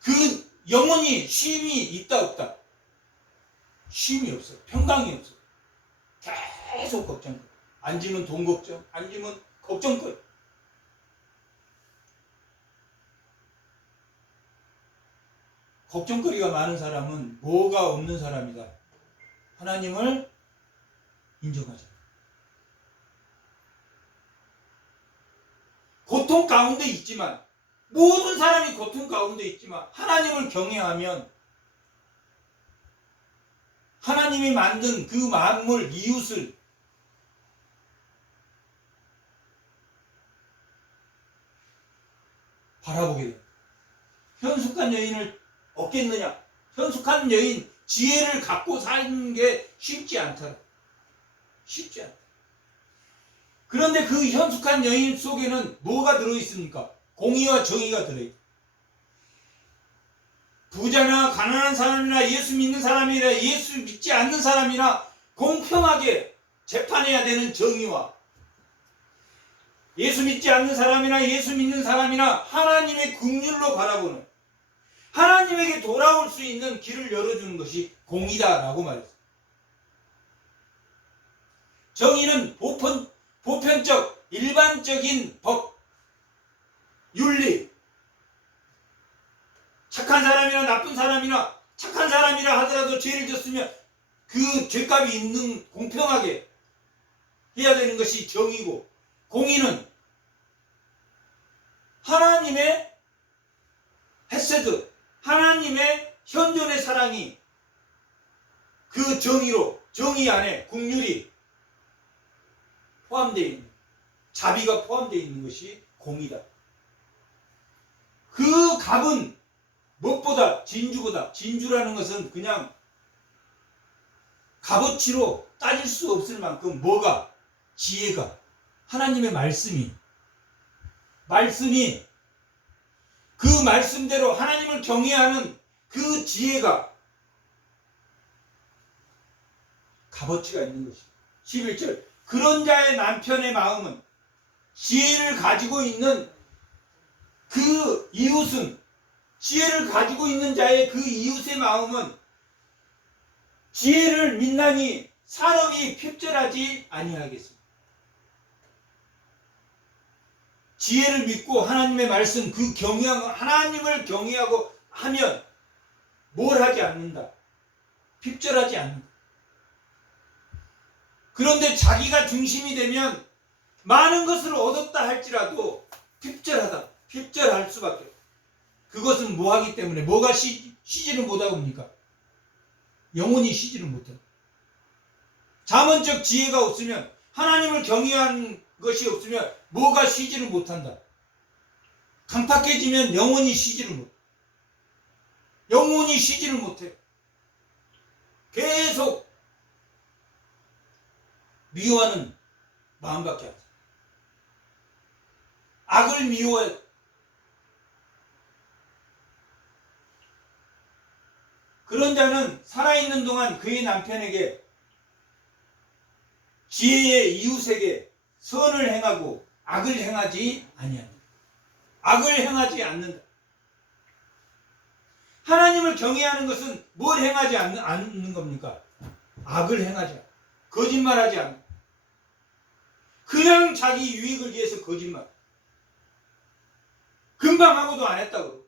그 영혼이 쉼이 있다 없다? 쉼이 없어. 평강이 없어. 계속 걱정거려. 앉으면 돈 걱정, 앉으면 걱정거려. 걱정거리가 많은 사람은 뭐가 없는 사람이다. 하나님을 인정하자. 고통 가운데 있지만 모든 사람이 고통 가운데 있지만 하나님을 경외하면 하나님이 만든 그 만물 이웃을 바라보게 됩니다. 현숙한 여인을 얻겠느냐? 현숙한 여인 지혜를 갖고 사는 게 쉽지 않다. 쉽지 않다. 그런데 그 현숙한 여인 속에는 뭐가 들어있습니까? 공의와 정의가 들어있다. 부자나 가난한 사람이나 예수 믿는 사람이나 예수 믿지 않는 사람이나 공평하게 재판해야 되는 정의와 예수 믿지 않는 사람이나 예수 믿는 사람이나 하나님의 긍휼로 바라보는 하나님에게 돌아올 수 있는 길을 열어주는 것이 공의다라고 말했어요. 정의는 보편적, 일반적인 법, 윤리. 착한 사람이나 나쁜 사람이나 착한 사람이라 하더라도 죄를 졌으면 그 죄값이 있는 공평하게 해야 되는 것이 정의고, 공의는 하나님의 헤세드, 하나님의 현존의 사랑이 그 정의로, 정의 안에 긍휼이 포함되어 있는, 자비가 포함되어 있는 것이 공의다. 그 값은 무엇보다 진주보다, 진주라는 것은 그냥 값어치로 따질 수 없을 만큼 뭐가? 지혜가, 하나님의 말씀이 그 말씀대로 하나님을 경외하는 그 지혜가 값어치가 있는 것입니다. 11절 그런 자의 남편의 마음은 지혜를 가지고 있는 그 이웃은 지혜를 가지고 있는 자의 그 이웃의 마음은 지혜를 믿나니 사람이 핍절하지 아니하겠습니다. 지혜를 믿고 하나님의 말씀 그 경외하고 하나님을 경외하고 하면 뭘 하지 않는다. 핍절하지 않는다. 그런데 자기가 중심이 되면 많은 것을 얻었다 할지라도 핍절할 수밖에 없어요. 그것은 뭐하기 때문에 뭐가 쉬지를 못하고입니까? 영혼이 쉬지를 못해요. 자문적 지혜가 없으면 하나님을 경외하는 것이 없으면 뭐가 쉬지를 못한다. 강팍해지면 영혼이 쉬지를 못해. 영혼이 쉬지를 못해. 계속 미워하는 마음밖에 안 돼. 악을 미워해. 그런 자는 살아있는 동안 그의 남편에게 지혜의 이웃에게 선을 행하고 악을 행하지 아니한다. 악을 행하지 않는다. 하나님을 경외하는 것은 뭘 행하지 않는 겁니까? 악을 행하지 않는다. 거짓말하지 않는다. 그냥 자기 유익을 위해서 거짓말. 금방 하고도 안 했다고.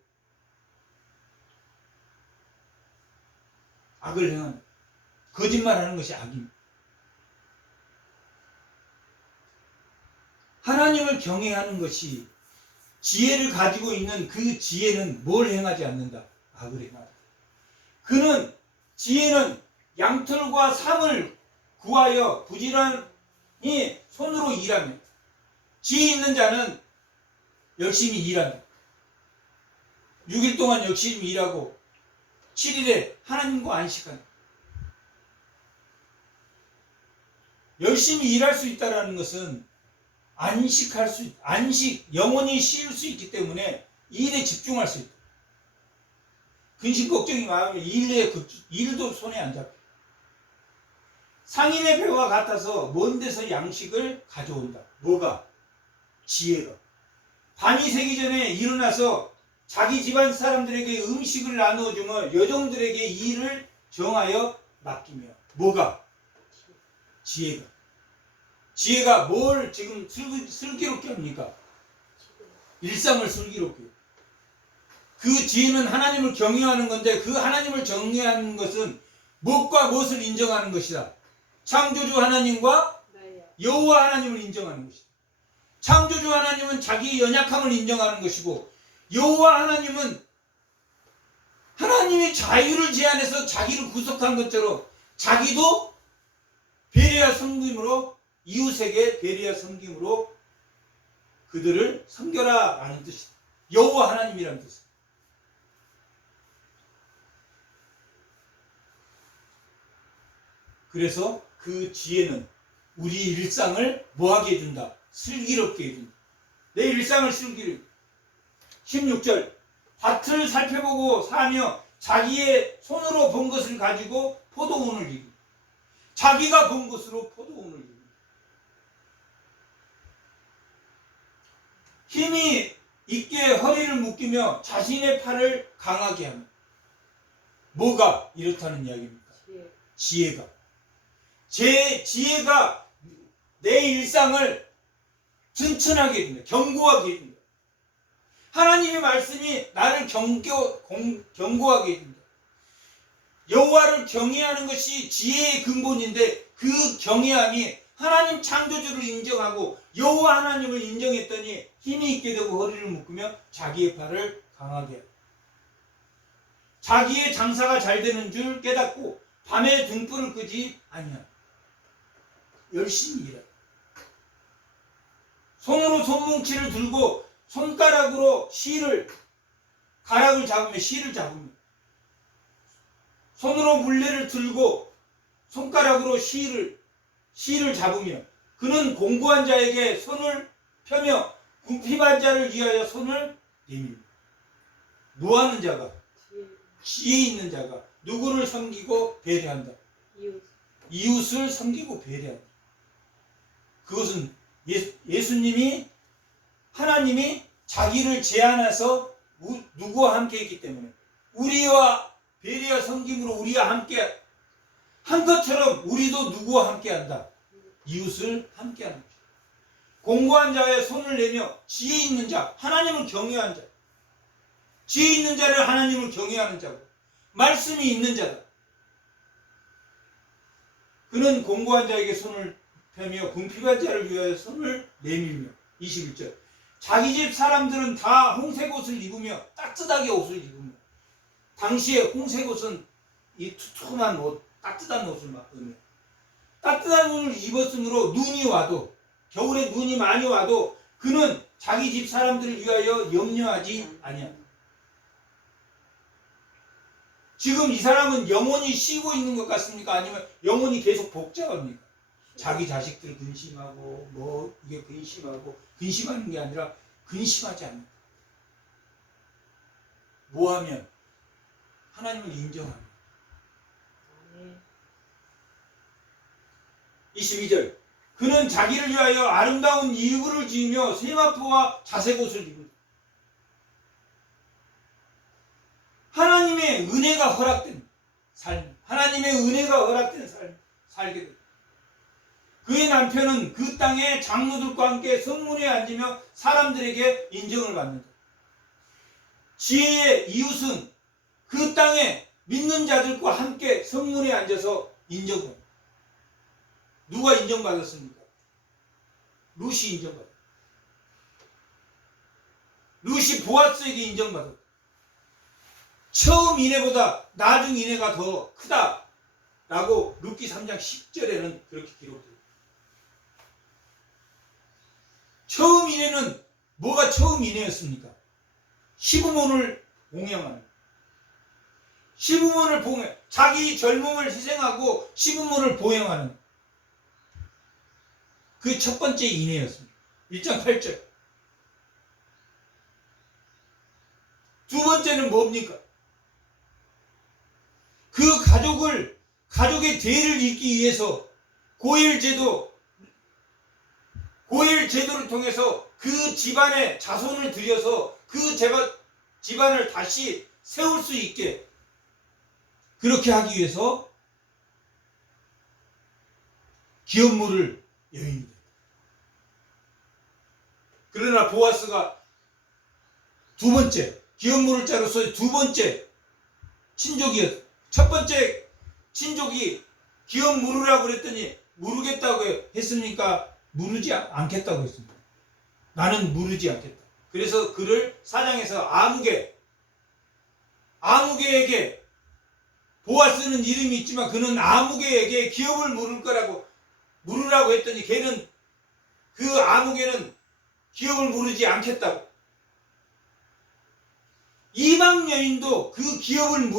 악을 행한다. 거짓말하는 것이 악입니다. 하나님을 경외하는 것이 지혜를 가지고 있는 그 지혜는 뭘 행하지 않는다? 악을 행하다. 그는 지혜는 양털과 상을 구하여 부지런히 손으로 일하며, 지혜 있는 자는 열심히 일한다. 6일 동안 열심히 일하고 7일에 하나님과 안식한다. 열심히 일할 수 있다는 것은 영원히 쉴 수 있기 때문에 일에 집중할 수 있다. 근심 걱정이 많으면 일도 손에 안 잡혀. 상인의 배와 같아서 먼 데서 양식을 가져온다. 뭐가? 지혜가. 밤이 새기 전에 일어나서 자기 집안 사람들에게 음식을 나누어 주며 여종들에게 일을 정하여 맡기며. 뭐가? 지혜가. 지혜가 뭘 지금 슬기롭게 합니까? 일상을 슬기롭게. 그 지혜는 하나님을 경외하는 건데, 그 하나님을 경외하는 것은 무엇과 무엇을 인정하는 것이다? 창조주 하나님과 여호와 하나님을 인정하는 것이다. 창조주 하나님은 자기의 연약함을 인정하는 것이고, 여호와 하나님은 하나님이 자유를 제한해서 자기를 구속한 것처럼 자기도 배려와 섬김으로, 이웃에게 배려와 섬김으로 그들을 섬겨라 라는 뜻이다. 여호와 하나님이라는 뜻이다. 그래서 그 지혜는 우리 일상을 뭐하게 해준다? 슬기롭게 해준다. 내 일상을 슬기롭게. 16절, 밭을 살펴보고 사며 자기의 손으로 본 것을 가지고 포도원을 이룬다. 자기가 본 것으로 포도원을 이룬다. 힘이 있게 허리를 묶이며 자신의 팔을 강하게 하며. 뭐가 이렇다는 이야기입니까? 지혜가. 지혜가 내 일상을 튼튼하게 해준다. 견고하게 해준다. 하나님의 말씀이 나를 견고하게 해준다. 여호와를 경외하는 것이 지혜의 근본인데, 그 경외함이 하나님 창조주를 인정하고 여호와 하나님을 인정했더니 힘이 있게 되고 허리를 묶으며 자기의 팔을 강하게 하고, 자기의 장사가 잘 되는 줄 깨닫고 밤에 등불을 끄지 아니하고 열심히 일하고, 손으로 손뭉치를 들고 손가락으로 가락을 잡으며 실을 잡으며, 손으로 물레를 들고 손가락으로 실을 잡으며, 그는 공부한 자에게 손을 펴며 궁핍한 자를 위하여 손을 내밀며. 노하는 자가, 지혜 있는 자가 누구를 섬기고 배려한다? 이웃을 섬기고 배려한다. 그것은 예수님이, 하나님이 자기를 제안해서 누구와 함께 했기 때문에, 우리와 배려와 섬김으로 우리와 함께 한 것처럼 우리도 누구와 함께 한다? 이웃을 함께 하는 것이다. 공부한 자의 손을 내며 지혜 있는 자, 하나님을 경외하는 자, 지혜 있는 자를 하나님을 경외하는 자고 말씀이 있는 자다. 그는 공부한 자에게 손을 펴며 궁핍한 자를 위하여 손을 내밀며. 21절, 자기 집 사람들은 다 홍색 옷을 입으며 따뜻하게 옷을 입으며. 당시에 홍색 옷은 이 투툼한 옷, 따뜻한 옷을 막 입으며, 따뜻한 옷을 입었으므로 눈이 와도, 겨울에 눈이 많이 와도 그는 자기 집 사람들을 위하여 염려하지 아니한다. 지금 이 사람은 영원히 쉬고 있는 것 같습니까? 아니면 영원히 계속 복잡합니까? 자기 자식들 근심하고 이게 근심하는 게 아니라 근심하지 않는다. 뭐하면? 하나님을 인정합니다. 22절, 그는 자기를 위하여 아름다운 이불을 지으며 세마포와 자색옷을 입는다. 하나님의 은혜가 허락된 삶, 하나님의 은혜가 허락된 삶 살게 됩니다. 그의 남편은 그 땅의 장로들과 함께 성문에 앉으며 사람들에게 인정을 받는다. 지혜의 이웃은 그 땅에 믿는 자들과 함께 성문에 앉아서 인정받는다. 누가 인정받았습니까? 룻이 인정받았다. 룻이 보아스에게 인정받았다. 처음 인애보다 나중 인애가 더 크다 라고 룻기 3장 10절에는 그렇게 기록돼요. 처음 인애는 뭐가 처음 인애였습니까? 시부모를 봉양하는, 시부모를 봉양, 자기 젊음을 희생하고 시부모를 봉양하는 그 첫 번째 인애였습니다. 1장 8절. 두 번째는 뭡니까? 그 가족의 대를 잇기 위해서 고엘제도를 통해서 그 집안의 자손을 들여서 그 집안을 다시 세울 수 있게 그렇게 하기 위해서 기업 물을 여인이 됐다. 그러나 보아스가 두 번째 기업 물을 자로서 두 번째 친족이었다. 첫 번째 친족이 기업 물으라고 그랬더니 물으겠다고 했습니까? 물으지 않겠다고 했습니다. 나는 물으지 않겠다. 그래서 그를 사장에서 아무개에게 보아스는 이름이 있지만 그는 아무개에게 기업을 물으라고 했더니 걔는 그 아무개는 기업을 물으지 않겠다고. 이방 여인도 그 기업을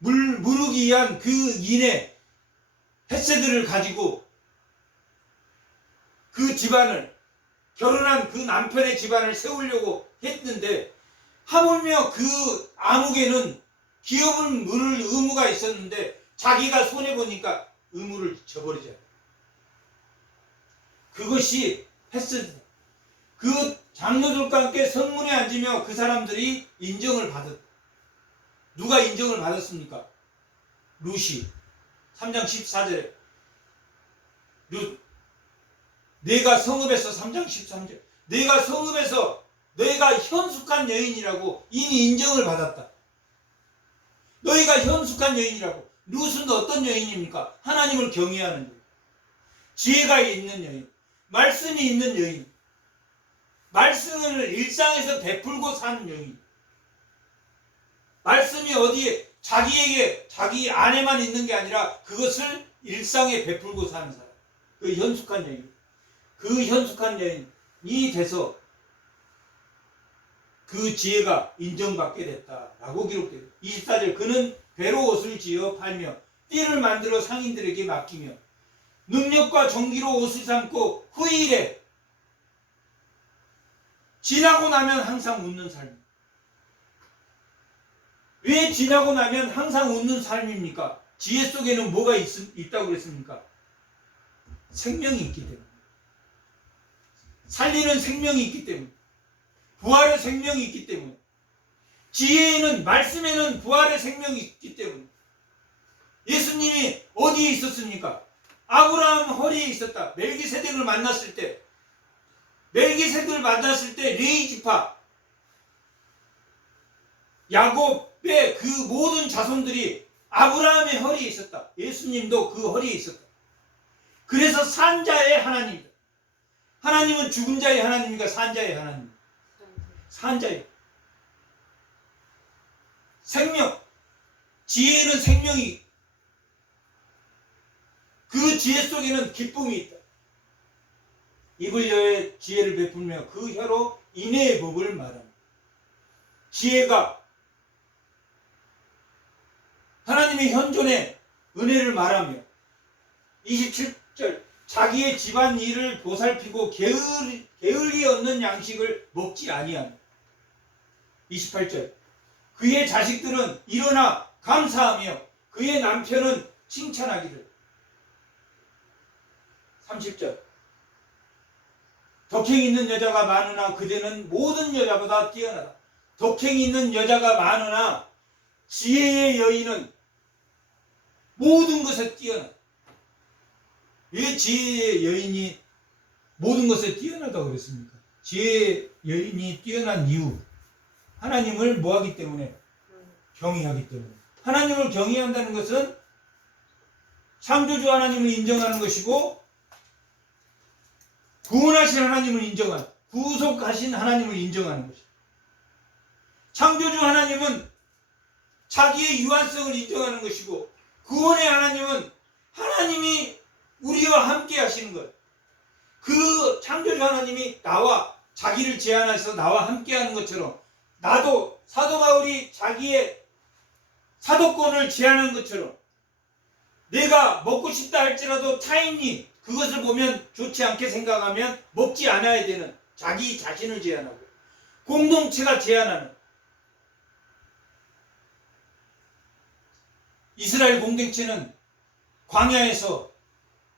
물으기 위한 그 인의 헤세드를 가지고 그 집안을, 결혼한 그 남편의 집안을 세우려고 했는데 하물며 그 아무개는 기업을 물을 의무가 있었는데 자기가 손해보니까 의무를 저버리잖아요. 그것이 헤세드. 그 장로들과 함께 성문에 앉으며 그 사람들이 인정을 받았다. 누가 인정을 받았습니까? 룻이 3장 14절에 룻 내가 성읍에서 3장 13절 내가 성읍에서 너희가 현숙한 여인이라고 이미 인정을 받았다. 너희가 현숙한 여인이라고. 룻은 어떤 여인입니까? 하나님을 경외하는 여인, 지혜가 있는 여인, 말씀이 있는 여인, 말씀을 일상에서 베풀고 사는 여인. 말씀이 어디에 자기 안에만 있는 게 아니라 그것을 일상에 베풀고 사는 사람. 그 현숙한 여인. 그 현숙한 여인이 돼서 그 지혜가 인정받게 됐다라고 기록돼요. 24절 그는 배로 옷을 지어 팔며 띠를 만들어 상인들에게 맡기며 능력과 정기로 옷을 삼고 후일에 지나고 나면 항상 웃는 삶. 왜 지나고 나면 항상 웃는 삶입니까? 지혜 속에는 뭐가 있다고 그랬습니까? 생명이 있기 때문에. 살리는 생명이 있기 때문에. 부활의 생명이 있기 때문에. 지혜에는, 말씀에는 부활의 생명이 있기 때문에. 예수님이 어디에 있었습니까? 아브라함 허리에 있었다. 멜기세덱을 만났을 때 레위지파 야곱의 그 모든 자손들이 아브라함의 허리에 있었다. 예수님도 그 허리에 있었다. 그래서 산자의 하나님이다. 하나님은 죽은 자의 하나님입니까? 산자의 하나님. 산자의 생명. 지혜는 생명이, 그 지혜 속에는 기쁨이 있다. 입을 여의 지혜를 베풀며 그 혀로 인애의 법을 말합니다. 지혜가 하나님의 현존의 은혜를 말하며 27절 자기의 집안 일을 보살피고 게을리 얻는 양식을 먹지 아니하며 28절 그의 자식들은 일어나 감사하며 그의 남편은 칭찬하기를 30절 덕행이 있는 여자가 많으나 그대는 모든 여자보다 뛰어나다. 덕행이 있는 여자가 많으나 지혜의 여인은 모든 것에 뛰어나다. 왜 지혜의 여인이 모든 것에 뛰어나다고 그랬습니까? 지혜의 여인이 뛰어난 이유, 하나님을 뭐하기 때문에? 경외하기 때문에. 하나님을 경외한다는 것은 창조주 하나님을 인정하는 것이고 구원하신 하나님을 인정하는, 구속하신 하나님을 인정하는 것입니다. 창조주 하나님은 자기의 유한성을 인정하는 것이고, 구원의 하나님은 하나님이 우리와 함께 하시는 것. 그 창조주 하나님이 나와 자기를 제안해서 나와 함께 하는 것처럼, 나도 사도 바울이 자기의 사도권을 제안한 것처럼, 내가 먹고 싶다 할지라도 타인이 그것을 보면 좋지 않게 생각하면 먹지 않아야 되는 자기 자신을 제안하고, 공동체가 제안하는, 이스라엘 공동체는 광야에서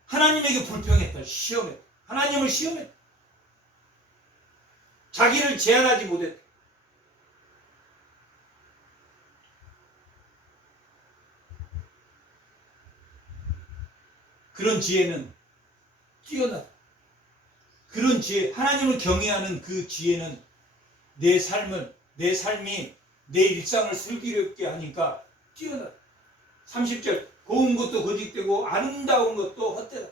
하나님에게 불평했다. 시험했다. 하나님을 시험했다. 자기를 제한하지 못했다. 그런 지혜는 뛰어나다. 그런 지혜, 하나님을 경외하는 그 지혜는 내 삶이 내 일상을 슬기롭게 하니까 뛰어나다. 30절, 고운 것도 거짓되고 아름다운 것도 헛되다.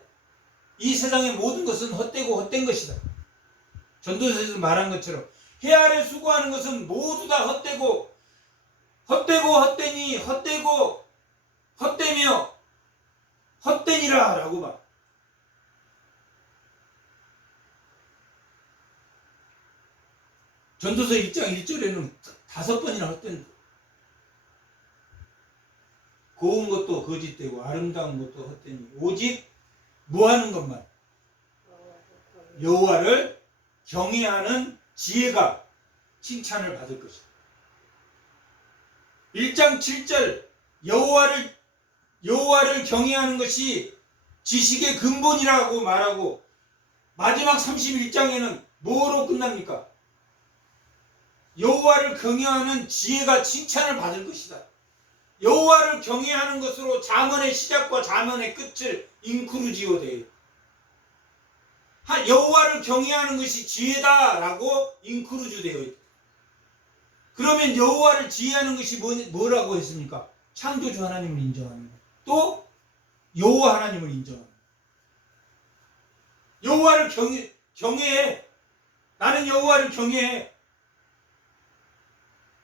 이 세상의 모든 것은 헛되고 헛된 것이다. 전도서에서 말한 것처럼 해 아래 수고하는 것은 모두 다 헛되고 헛되니 헛되고 헛되며 헛되니라 라고 말. 전도서 1장 1절에는 5번이나 헛된, 고운 것도 거짓되고 아름다운 것도 헛되니 오직 뭐하는 것만, 여호와를 경외하는 지혜가 칭찬을 받을 것이다. 1장 7절 여호와를 경외하는 것이 지식의 근본이라고 말하고, 마지막 31장에는 뭐로 끝납니까? 여호와를 경외하는 지혜가 칭찬을 받을 것이다. 여호와를 경외하는 것으로 잠언의 시작과 잠언의 끝을 인크루지오 되어, 여호와를 경외하는 것이 지혜다라고 인크루즈 되어 있다. 그러면 여호와를 지혜하는 것이 뭐라고 했습니까? 창조주 하나님을 인정하는 것, 또 여호와 하나님을 인정하는 것. 여호와를 경외해. 나는 여호와를 경외해.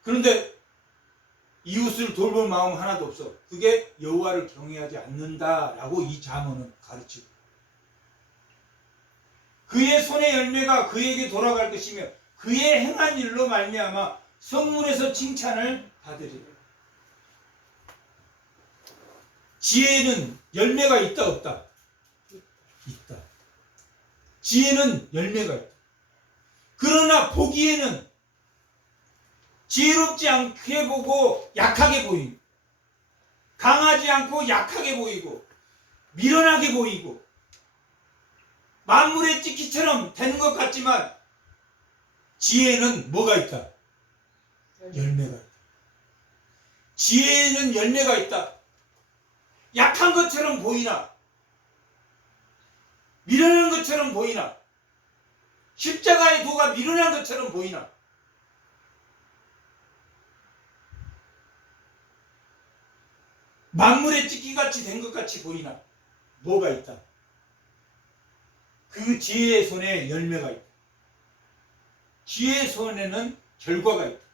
그런데 이웃을 돌볼 마음 하나도 없어. 그게 여호와를 경외하지 않는다라고 이 잠언은 가르치고, 그의 손의 열매가 그에게 돌아갈 것이며 그의 행한 일로 말미암아 성문에서 칭찬을 받으리라. 지혜는 열매가 있다 없다? 있다. 지혜는 열매가 있다. 그러나 보기에는 지혜롭지 않게 보고 약하게 보이고, 강하지 않고 약하게 보이고, 미련하게 보이고, 만물의 찌키처럼 되는 것 같지만 지혜는 뭐가 있다? 열매가 있다. 지혜에는 열매가 있다. 약한 것처럼 보이나, 미련한 것처럼 보이나, 십자가의 도가 미련한 것처럼 보이나, 만물의 찢기같이 된 것 같이 보이나, 뭐가 있다? 그 지혜의 손에 열매가 있다. 지혜의 손에는 결과가 있다.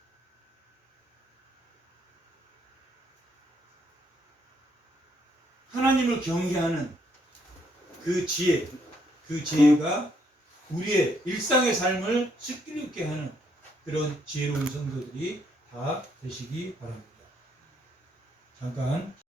하나님을 경외하는 그 지혜가 우리의 일상의 삶을 슬기롭게 하는 그런 지혜로운 성도들이 다 되시기 바랍니다. 잠깐